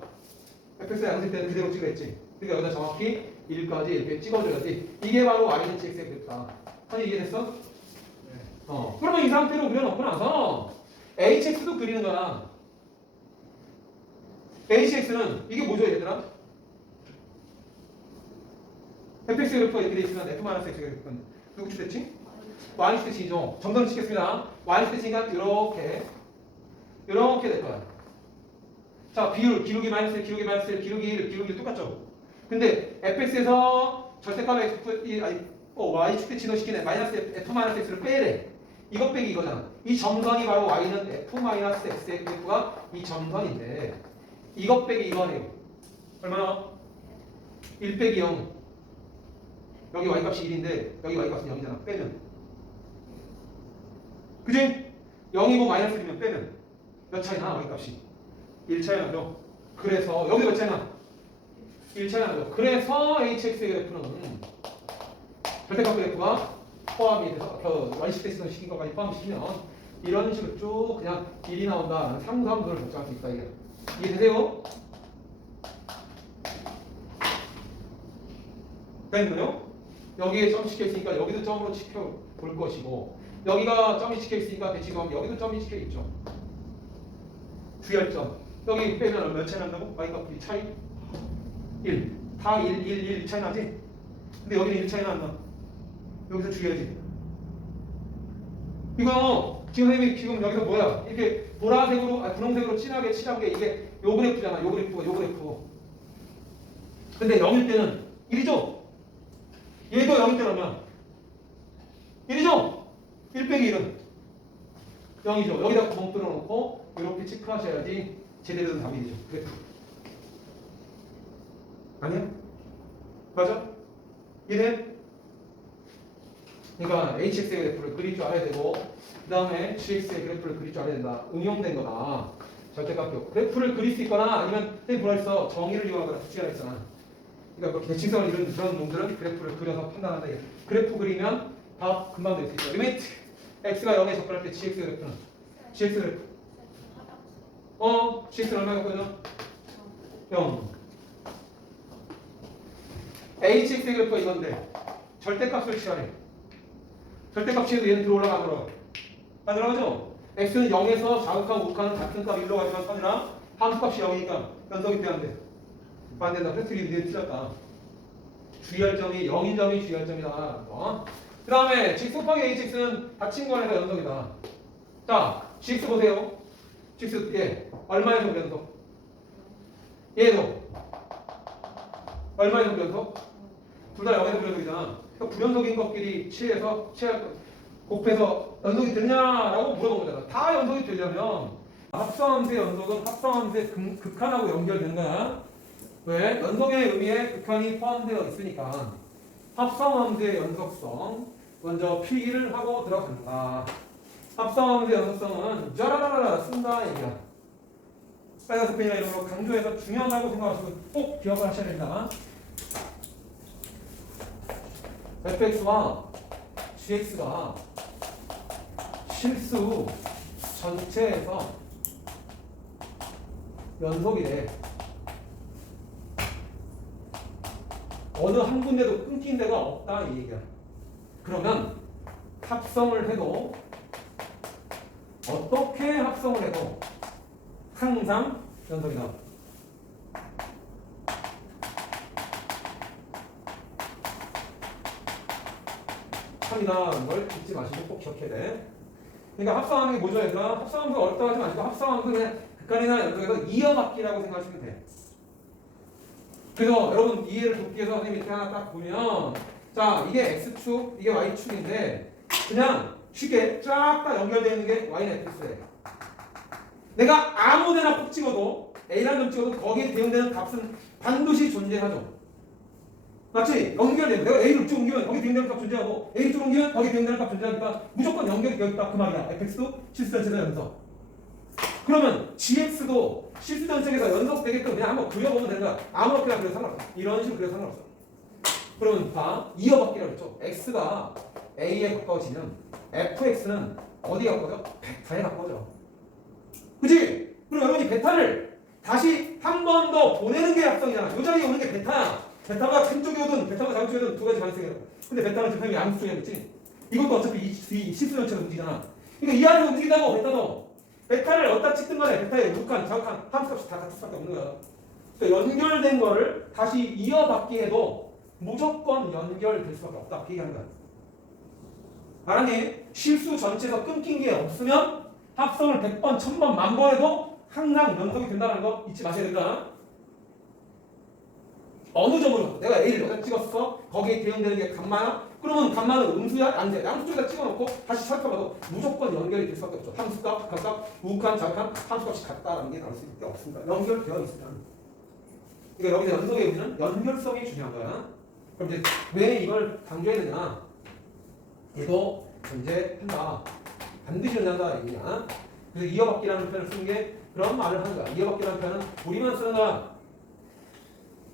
fx가 양수일 때는 그대로 찍어야지. 그러니까 여기다 정확히 1까지 이렇게 찍어줘야지. 이게 바로 y는 gx의 그래프다. 아니 이해됐어? 네. 그러면 이 상태로 그려놓고 나서 hx도 그리는 거야. hx는 이게 뭐죠 얘들아? fx 그래프가 이렇게 돼 있으면 f-x 그래프는 누구 주대칭? y-주대칭이죠. 정답을 치겠습니다. y-주대칭이니까 이렇게 될 거야. 자, 비율, 기울기 마이너스 1, 기울기 마이너스 1, 기울기 1, 기울기 똑같죠? 근데 fx에서 절대값 y축대 진호시키는 마이너스 f-x를 빼래. 이것 빼기 이거잖아. 이 점선이 바로 y는 f-x의 그래프가 이 점선인데 이것 빼기 이거네요. 얼마나? 1 빼기 0. 여기 y값이 1인데 여기 y값은 0이잖아. 빼면. 그지? 0이고 마이너스 1이면 빼면 몇 차이나 y값이? 1 차이 나죠? 그래서 여기 몇 차이 나? 1 차이 나죠? 그래서 hx의 그래프는 절대값 그래프가 포함이 돼서 그 y축대 시킨 것까지 포함시키면 이런 식으로 쭉 그냥 1이 나온다는 상수함수를 결정할 수 있다. 이게 이해되세요? 됐나요? 여기에 점 찍혀 있으니까 여기도 점으로 찍혀 볼 것이고 여기가 점이 찍혀 있으니까 대칭하면 여기도 점이 찍혀 있죠. 주의할 점. 여기 빼면 몇 차이 난다고? y값 차이 1. 다 1 차이 나지? 근데 여기는 1 차이 난다. 여기서 주의해야지. 이거 지금 선생님이 지금 여기서 뭐야? 이렇게 보라색으로 분홍색으로 진하게 칠한 게 이게 요 그래프잖아. 요 그래프. 근데 0일 때는 1이죠? 얘도 0일 때라면 1이죠? 1 빼기 1은 0이죠. 여기다 구멍 뚫어놓고 이렇게 체크하셔야지 제대로 된 답이 되죠. 그래프. 아니야? 맞아? 이해? 그러니까 hx의 그래프를 그릴 줄 알아야 되고 그 다음에 gx의 그래프를 그릴 줄 알아야 된다. 응용된 거다. 절대값 그래프를 그릴 수 있거나 아니면 선생님 뭐라 했어? 정의를 이용하거나 수치가 있잖아. 그러니까 대칭성을 이런 그런 놈들은 그래프를 그려서 판단한다. 그래프 그리면 다 금방 될 수 있어. 리미트 x가 0에 접근할 때 gx 그래프는 gx 그래프 gx는 얼마였거든요? 0. hx 그래프가 이건데 절대값을 취하래. 절대값 취해도 얘는 들어올라가 안 들어가? 안 들어가죠? x는 0에서 자극하고 우극하는 같은 값 1로 가지만 선이나 함수값이 0이니까 연속이 돼야 안 돼. 안 된다. 패스트리 틀렸다. 주의할 점이 0인 점이 주의할 점이다. 그 다음에 gx 곱하기 hx는 닫힌 거에서 연속이다. 자, gx 보세요. gx 얼마의 정변속? 얘도 얼마의 정변속? 둘 다 0에서 불연속이잖아. 그러니까 불연속인 것끼리 곱해서 연속이 되냐라고 물어본 거잖아. 다 연속이 되려면 합성함수의 연속은 합성함수의 극한하고 연결되는 거야. 왜? 연속의 의미에 극한이 포함되어 있으니까 합성함수의 연속성 먼저 필기를 하고 들어간다. 합성함수의 연속성은 짜라라라 쓴다 얘기야. 빨간색 펜이나 이런 거 강조해서 중요하다고 생각하시고 꼭 기억을 하셔야 된다. fx와 gx가 실수 전체에서 연속이래. 어느 한 군데도 끊긴 데가 없다 이 얘기야. 그러면 합성을 해도 어떻게 합성을 해도 항상 연속이다. 합성이라는 걸 잊지 마시고 꼭 기억해야 돼. 그러니까 합성하는 게 뭐죠 얘들아? 합성하면서 어렵다고 하지 마시고 합성하면서 그냥 극한이나 연속에서 이어받기라고 생각하시면 돼. 그래서 여러분 이해를 돕기 위해서 선생님이 이렇게 하나 딱 보면 자 이게 x축 이게 y축인데 그냥 쉽게 쫙 다 연결되어 있는 게 y는 fx래. 내가 아무 데나 콕 찍어도 a라는 점 찍어도 거기에 대응되는 값은 반드시 존재하죠. 맞지? 연결되면 내가 a를 쭉 옮기면 거기 대응되는 값 존재하고 a를 쭉 옮기면 거기 대응되는 값 존재하니까 무조건 연결이 되어 있다 그 말이야. fx도 실수 전체가 연속. 그러면 gx도 실수 전체가 연속되게끔 그냥 한번 그려보면 되는 거야. 아무렇게나 그려도 상관없어. 이런 식으로 그려도 상관없어. 그러면 봐. 이어받기라고 했죠. x가 a에 가까워지면 fx는 어디에 가까워져? 베타에 가까워져. 그치? 그럼 여러분이 베타를 다시 한 번 더 보내는 게 합성이잖아. 이 자리에 오는 게 베타야. 베타가 왼쪽에 오든 베타가 좌쪽에 오든 두 가지 가능성이 있어. 근데 베타는 지금 양수에 있지. 이것도 어차피 이 실수 전체가 움직이잖아. 그러니까 이 안에서 움직인다고 베타도. 베타를 어디다 찍든 간에 베타의 극한, 자극한 함수값이 다 같을 수밖에 없는 거야. 그러니까 연결된 거를 다시 이어받기 해도 무조건 연결될 수밖에 없다. 그 얘기하는 거야. 알았니? 실수 전체에서 끊긴 게 없으면 합성을 100번, 1000번, 10,000번 해도 항상 연속이 된다는 거 잊지 마셔야 된다. 어느 점으로 내가 A를 여기다 찍었어. 거기에 대응되는 게 감마야. 그러면 감마는 음수야? 양수야? 양수 쪽에다 찍어놓고 다시 살펴봐도 무조건 연결이 될 수밖에 없죠. 함수값, 극한값, 우극한, 자극한 함수값이 같다라는 게 나올 수밖에 없습니다. 연결되어 있으면. 그러니까 여기서 연속의 의미는 연결성이 중요한 거야. 그럼 이제 왜 이걸 강조해야 되냐? 얘도 존재한다. 반드시 존재한다 얘기냐? 그래서 이어받기라는 표현을 쓰는 게 그런 말을 하는 거야. 이어받기라는 표현은 우리만 쓰는 거야.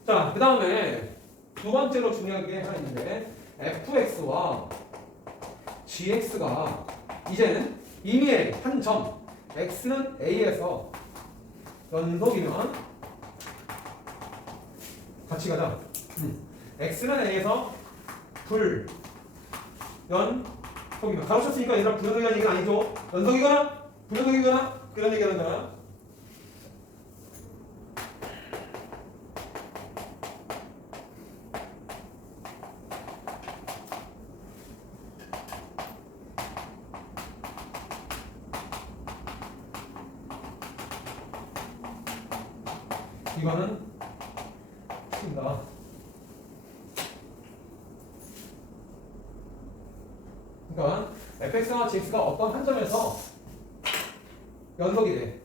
자, 그 다음에 두 번째로 중요한 게 하나 있는데 fx와 gx가 이제는 이미의 한 점 x는 a에서 연속이면 같이 가자. x는 a에서 불연속이면 가로쳤으니까 얘들아 불연속이라는 얘기는 아니죠. 연속이거나 불연속이거나 그런 얘기하는 거야. 이거는 쉽습니다. 그러니까 fx와 gx가 어떤 한 점에서 연속이 돼.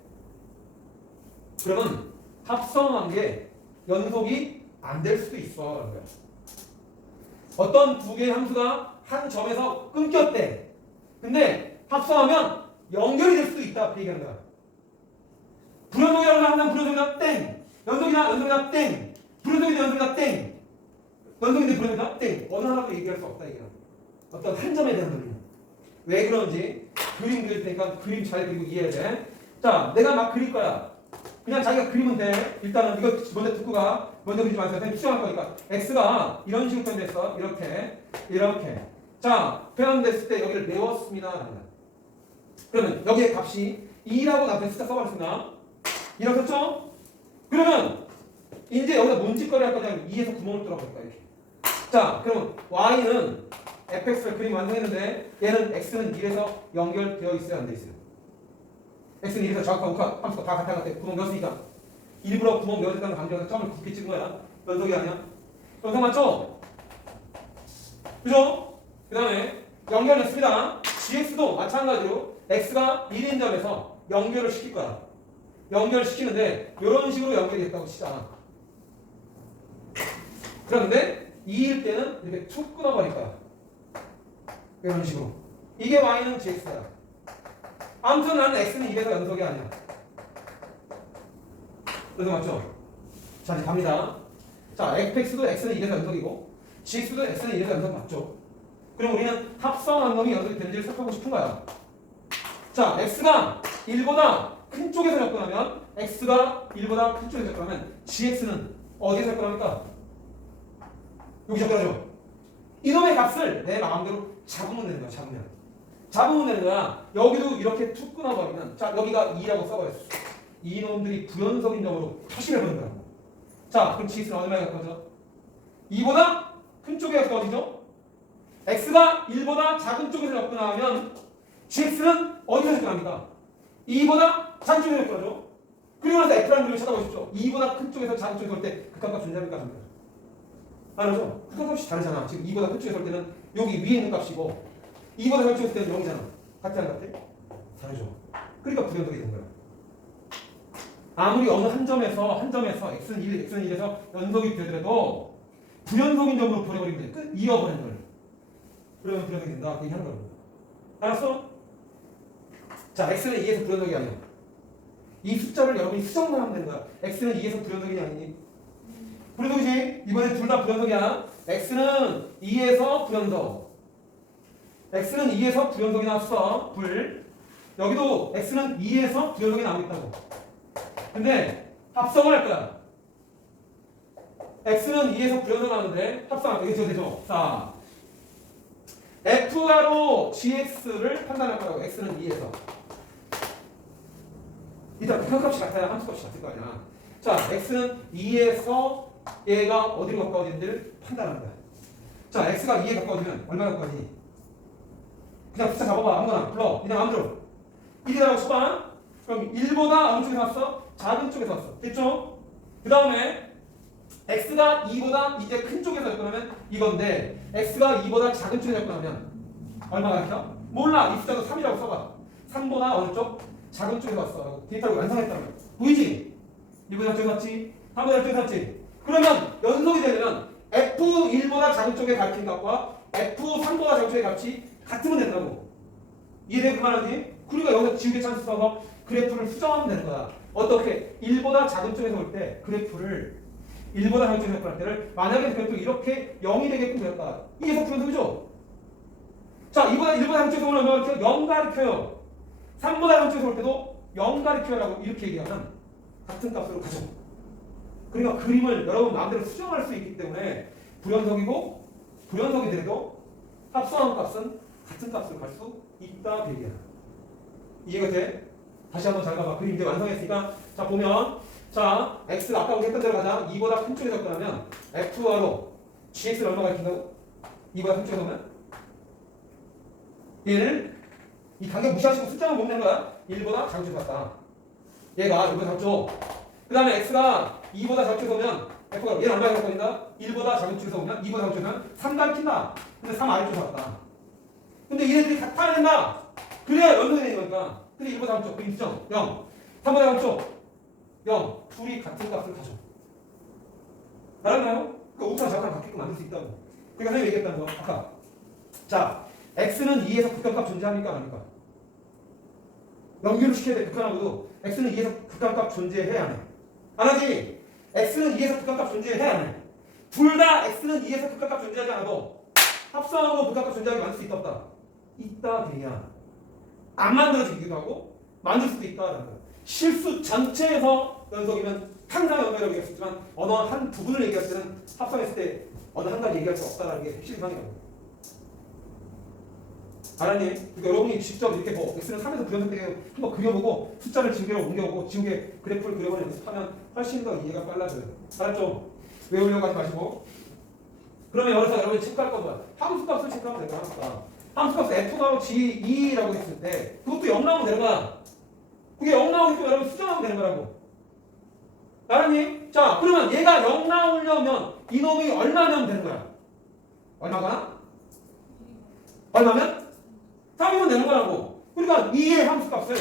그러면 합성한 게 연속이 안 될 수도 있어. 그런 거야. 어떤 두 개의 함수가 한 점에서 끊겼대. 근데 합성하면 연결이 될 수도 있다. 그 얘기하는 거야. 불연속이라고 하면 항상 불연속이다 땡. 연속이다 땡. 불연속이다 연속이다 땡. 연속인데 불연속이다 땡. 어느 하나도 얘기할 수 없다 이게. 어떤 한 점에 대한 논리는. 왜 그런지 그림 그릴 테니까 그림 잘 그리고 이해해야 돼. 자, 내가 막 그릴 거야. 그냥 자기가 그리면 돼. 일단은 이거 먼저 듣고 가. 먼저 그리지 마세요. 선생님 수정할 거니까. x가 이런 식으로 표현됐어. 이렇게. 자, 표현됐을 때 여기를 메웠습니다. 그러면 여기에 값이 2라고 나한테 숫자 써버렸습니다. 이렇게 했죠? 그러면 이제 여기다 뭔짓거리 할 거냐? 2에서 구멍을 뚫어버릴까 이렇게. 자, 그러면 y는 fx를 그림 완성했는데 얘는 x는 1에서 연결되어 있어야 안 돼 있어요. x는 1에서 좌우과 우파 함수가 다 같아 구멍 넣었으니까 일부러 구멍 넣었다는 감정에서 점을 굵게 찍은 거야. 연속이 아니야. 연속 맞죠? 그죠? 그 다음에 연결됐습니다. gx도 마찬가지로 x가 1인 점에서 연결을 시킬 거야. 연결시키는데 이런 식으로 연결이 됐다고 치자. 그런데 2일 때는 이렇게 툭 끊어버릴 거야. 이런 식으로. 이게 y는 gx야. 아무튼 나는 x는 2에서 연속이 아니야. 연속 맞죠? 자, 이제 갑니다. 자, fx도 x는 1에서 연속이고 gx도 x는 1에서 연속 맞죠? 그럼 우리는 합성한 놈이 연속이 되는지를 살펴보고 싶은 거야. 자, x가 1보다 큰 쪽에서 접근하면 x가 1보다 큰 쪽에서 접근하면 gx는 어디에서 접근합니까? 여기 접근하죠. 이놈의 값을 내 마음대로 잡으면 되는 거야. 잡으면 되는 거야. 여기도 이렇게 툭 끊어버리면 자, 여기가 2라고 써버렸어. 이놈들이 불연속인 점으로 표시해버린 거야. 자, 그럼 gx는 얼마에 가까워져? 2보다 큰 쪽에 가까워지죠? x가 1보다 작은 쪽에서 접근하면 gx는 어디서 접근합니까? 2보다 작은 쪽에서 접근하죠? 그리고 나서 f라는 그림을 찾아보십시오. 2보다 큰 쪽에서 작은 쪽에서 올 때 극한값 존재합니까? 알죠? 극한값이 다르잖아. 지금 2보다 큰 쪽에서 올 때는 여기 위에 있는 값이고 2보다 작은 쪽에서 올 때는 0이잖아. 같지 않을 것 같아? 다르죠. 그러니까 불연속이 되는 거야. 아무리 어느 한 점에서 x는 1, x는 1에서 연속이 되더라도 불연속인 점으로 보내버리면 돼. 이어버리는 걸. 그러면 불연속이 된다. 그 얘기하는 거야. 알았어? 자, x는 2에서 불연속이 아니야. 이 숫자를 여러분이 수정만 하면 되는 거야. x는 2에서 불연속이 아니니? 불연속이지? 이번에 둘 다 불연속이야. x는 2에서 불연속. x는 2에서 불연속이 나왔어. 불. 여기도 x는 2에서 불연속이 나오고 있다고. 근데 합성을 할 거야. x는 2에서 불연속 나오는데 합성할 거야. 이게 되죠? 자, f가로 gx를 판단할 거라고. x는 2에서. 일단 극한값이 같아야 함수값이 같을 거 아니야. 자, x는 2에서 얘가 어디로 가까워지는지를 판단하는 거야. 자, x가 2에 가까워지면 얼마 가까워지니? 그냥 숫자 잡아봐. 아무거나 불러. 그냥 마음대로. 1이라고 쳐봐. 그럼 1보다 어느 쪽에서 왔어? 작은 쪽에서 왔어. 됐죠? 그 다음에 x가 2보다 이제 큰 쪽에서 접근하면 이건데 x가 2보다 작은 쪽에서 접근하면 얼마가 가르쳐? 몰라. 이 숫자도 3이라고 써봐. 3보다 어느 쪽? 작은 쪽에서 왔어. 데이터를 완성했다는 거야. 보이지? 1보다 작은 쪽에서 왔지? 3보다 작은 쪽에서 왔지? 그러면 연속이 되면 F1보다 작은 쪽에 가르친 값과 F3보다 작은 쪽의 값이 같으면 된다고. 이해돼? 그 말하지? 그러니까 여기서 지우개 찬스 써서 그래프를 수정하면 되는 거야. 어떻게? 1보다 작은 쪽에서 올 때 그래프를 1보다 작은 쪽에서 볼 때를 만약에 그래프 이렇게 0이 되게끔 되었다. 이게 속분소이죠? 자, 1보다 작은 쪽에서 오면 얼마 가르쳐요? 0 가르쳐요. 3보다 작은 쪽에서 올 때도 0 가르쳐요라고 이렇게 얘기하면 같은 값으로 가죠. 그러니까 그림을 여러분 마음대로 수정할 수 있기 때문에 불연속이고 불연속이 되도 합성한 값은 같은 값으로 갈 수 있다 그 얘기야. 이해가 돼? 다시 한번 잘 봐봐. 그림 이제 완성했으니까 자 보면 자 x가 아까 우리 했던 대로 가자. 2보다 큰 쪽에 접근하면 f와로 gx를 얼마 가리킨다고? 2보다 큰 쪽에 오면 얘를 이 간격 무시하시고 숫자만 보면 되는 거야. 1보다 작은 쪽에 갔다. 얘가 1보다 작은 쪽. 그 다음에 x가 2보다 작은 쪽에서 오면 f가 얘는 얼마에 가까워진다? 1보다 작은 쪽에서 오면 2보다 작은 쪽에서 오면 3 가리킨다. 근데 3 아래쪽에서 왔다. 근데 얘네들이 같아야 된다. 그래야 연속이 되는 거니까. 근데 1보다 작은 쪽 그림 수정 0. 3보다 작은 쪽 0. 둘이 같은 값을 가져. 알았나요? 그 우선 잠깐 바뀌고 만들 수 있다고. 그러니까 선생님이 얘기했다는 거 아까. 자, x는 2에서 극한값 존재합니까? 아닙니까? 연결을 시켜야 돼. 극한하고도 x는 2에서 극한값 존재해야 안 해. 안 하지? x는 2에서 극한값 존재해야 안 해. 둘 다 x는 2에서 극한값 존재하지 않아도 합성하고 극한값 존재하게 만들 수 있다 없다? 있다 걔야. 안 만들어지기도 하고 만들 수도 있다라는 거야. 실수 전체에서 연속이면 항상 연속이라고 얘기했지만 어느 한 부분을 얘기할 때는 합성했을 때 어느 한 가지 얘기할 수 없다라는 게 핵심 상이라고. 알았니? 그러니까 여러분이 직접 이렇게 뭐 x는 3에서 불연속되게 한번 그려보고 숫자를 지우개로 옮겨오고 지우개 그래프를 그려보는 연습하면 훨씬 더 이해가 빨라져요. 알았죠? 외우려고 하지 마시고. 그러면 여기서 여러분이 체크할 건 뭐야? 함수값을 체크하면 되는 거야. 함수값. 함수값 f가 g2라고 했을 때 그것도 0 나오면 되는 거야. 그게 0 나오게끔 여러분 수정하면 되는 거라고. 알았니? 자, 그러면 얘가 0 나오려면 이놈이 얼마면 되는 거야? 얼마가? 얼마면? 3이면 되는 거라고. 그러니까 2의 함수값을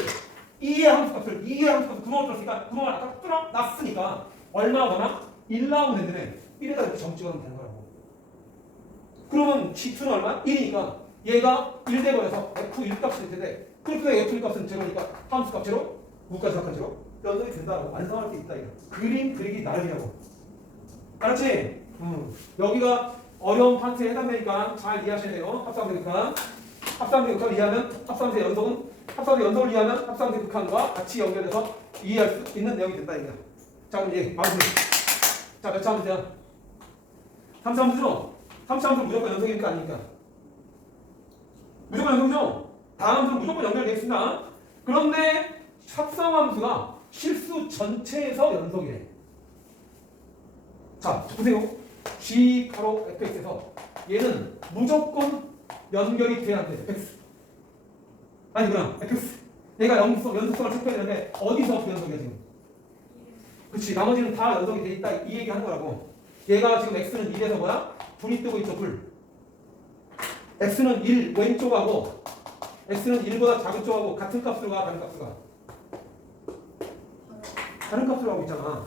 구멍을 뚫었으니까 구멍을 아까 뚫어놨으니까 얼마나 1 나오면 되네. 1에다 이렇게 점 찍어놓으면 되는 거라고. 그러면 G2는 얼마? 1이니까 얘가 1 대버려서 F1 값이 될 텐데 그렇게 F1 값은 제로니까 함수값 제로, 무까지 각한 제로 연속이 된다고 완성할 수 있다. 이거. 그림 그리기 나름이라고. 알았지? 여기가 어려운 파트에 해당되니까 잘 이해하셔야 돼요. 합성대 극한. 합성대 극한을 이해하면 합성대 연속을 이해하면 합성대 극한과 같이 연결해서 이해할 수 있는 내용이 된다. 이거. 자, 그럼 이제 마무리. 자, 몇 차 함수야? 3차 함수죠? 3차 함수는 무조건 연속입니까? 아닙니까? 무조건 연속이죠? 다음 함수는 무조건 연결되겠습니다. 그런데 합성함수가 실수 전체에서 연속이래. 자, 보세요. G 가로 fx에서 얘는 무조건 연결이 돼야 돼. fx. 아니구나. fx. 얘가 연속성을 체크해야 되는데 어디서 연속이야 지금? 그렇지. 나머지는 다 연속이 돼 있다. 이 얘기 하는 거라고. 얘가 지금 x는 1에서 뭐야? 불이 뜨고 있죠. 불. x는 1 왼쪽하고 x는 1보다 작은 쪽하고 같은 값으로 가, 다른 값으로 가? 다른 값으로 가고 있잖아.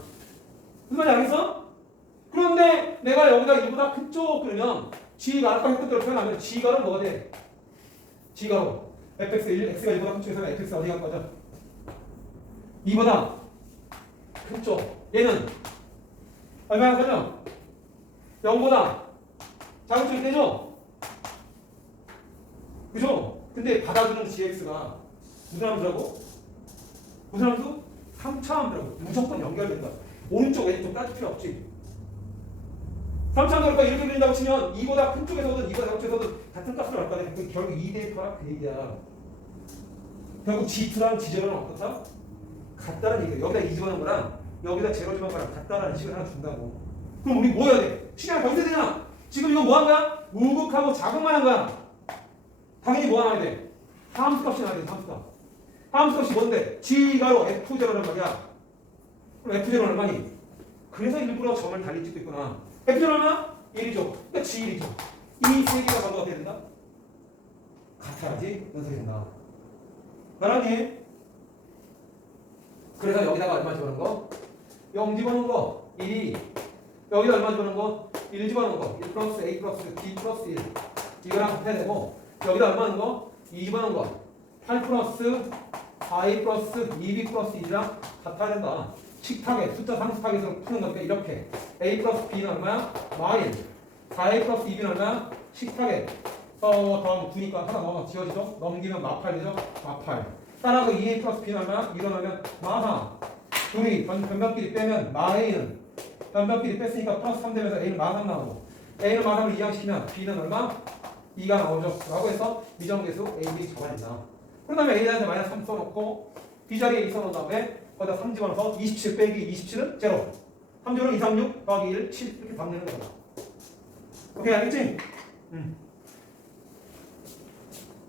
무슨 말인지 알겠어? 그런데 내가 여기다 1보다 큰 쪽 그러면 g가 아까 했던 대로 표현하면 g가로 뭐가 돼? g가로 fx 1, x가 1보다 큰 쪽에서 fx 어디 갈 거죠? 2보다 큰 쪽. 얘는 얼마나 가죠? 0보다 작은 쪽이 되죠? 그죠? 근데 받아주는 gx가 무슨 함수라고? 무슨 함수? 3차 함수라고. 무조건 연결된다. 오른쪽 왼쪽 따질 필요 없지. 3차 함수니까 이렇게 그린다고 치면 2보다 큰 쪽에서든 2보다 작은 쪽에서든 같은 값으로 갈 거야. 그 결국 2대1랑 그 얘기야. 결국 G2랑 G0는 어떻다? 같다는 얘기예요. 여기다 2 집어넣은 거랑 여기다 제로 집어넣은 거랑 같다라는 식을 하나 준다고. 그럼 우리 뭐 해야 돼? 식량 더 있어야 되냐? 지금 이거 뭐 한 거야? 우극하고 자극만 한 거야. 당연히 뭐 나와야 돼? 함수값이 나와야 돼. 함수값. 함수값이 뭔데? G가로 F0란 말이야. 그럼 F0는 얼마니? 그래서 일부러 점을 달리 찍고 있구나. F0 얼마? 1이죠. 그러니까 G1이죠. 이 세 개가 전부 어떻게 된다? 같아야지 연속이 된다. 나란히. 그래서 여기다가 얼마 집어넣은 거? 0 집어넣은 거 1이 여기다 얼마 집어넣은 거? 1 집어넣은 거 1 플러스 A 플러스 B 플러스 1 이거랑 같아야 되고 여기다 얼마 넣은 거? 2 집어넣은 거 8 플러스 4A 플러스 2B 플러스 1이랑 같아야 된다. 식타겟 숫자 상수타겟으로 푸는 거니까 이렇게 A 플러스 B는 얼마야? 마일 4A 플러스 2B는 얼마야? 식타겟 다음 9니까 하나 넘어 지워지죠? 넘기면 마팔이죠? 마팔 따라서 2A 플러스 B는 얼마야? 일어나면 마하 둘이 변변끼리 빼면 마A는 변변끼리 뺐으니까 플러스 3 되면서 A는 마3 나오고 A는 마3을 이항시키면 B는 얼마? 2가 나오죠 라고 해서 미정계수 A, B 잡아낸다. 그 다음에 A한테 마이너스 3 써놓고 B 자리에 2 써놓은 다음에 거기다 3 집어넣어서 27 빼기 27은 제로 3제로 2, 3, 6 더하기 1, 7 이렇게 답내는 거다. 오케이 알겠지?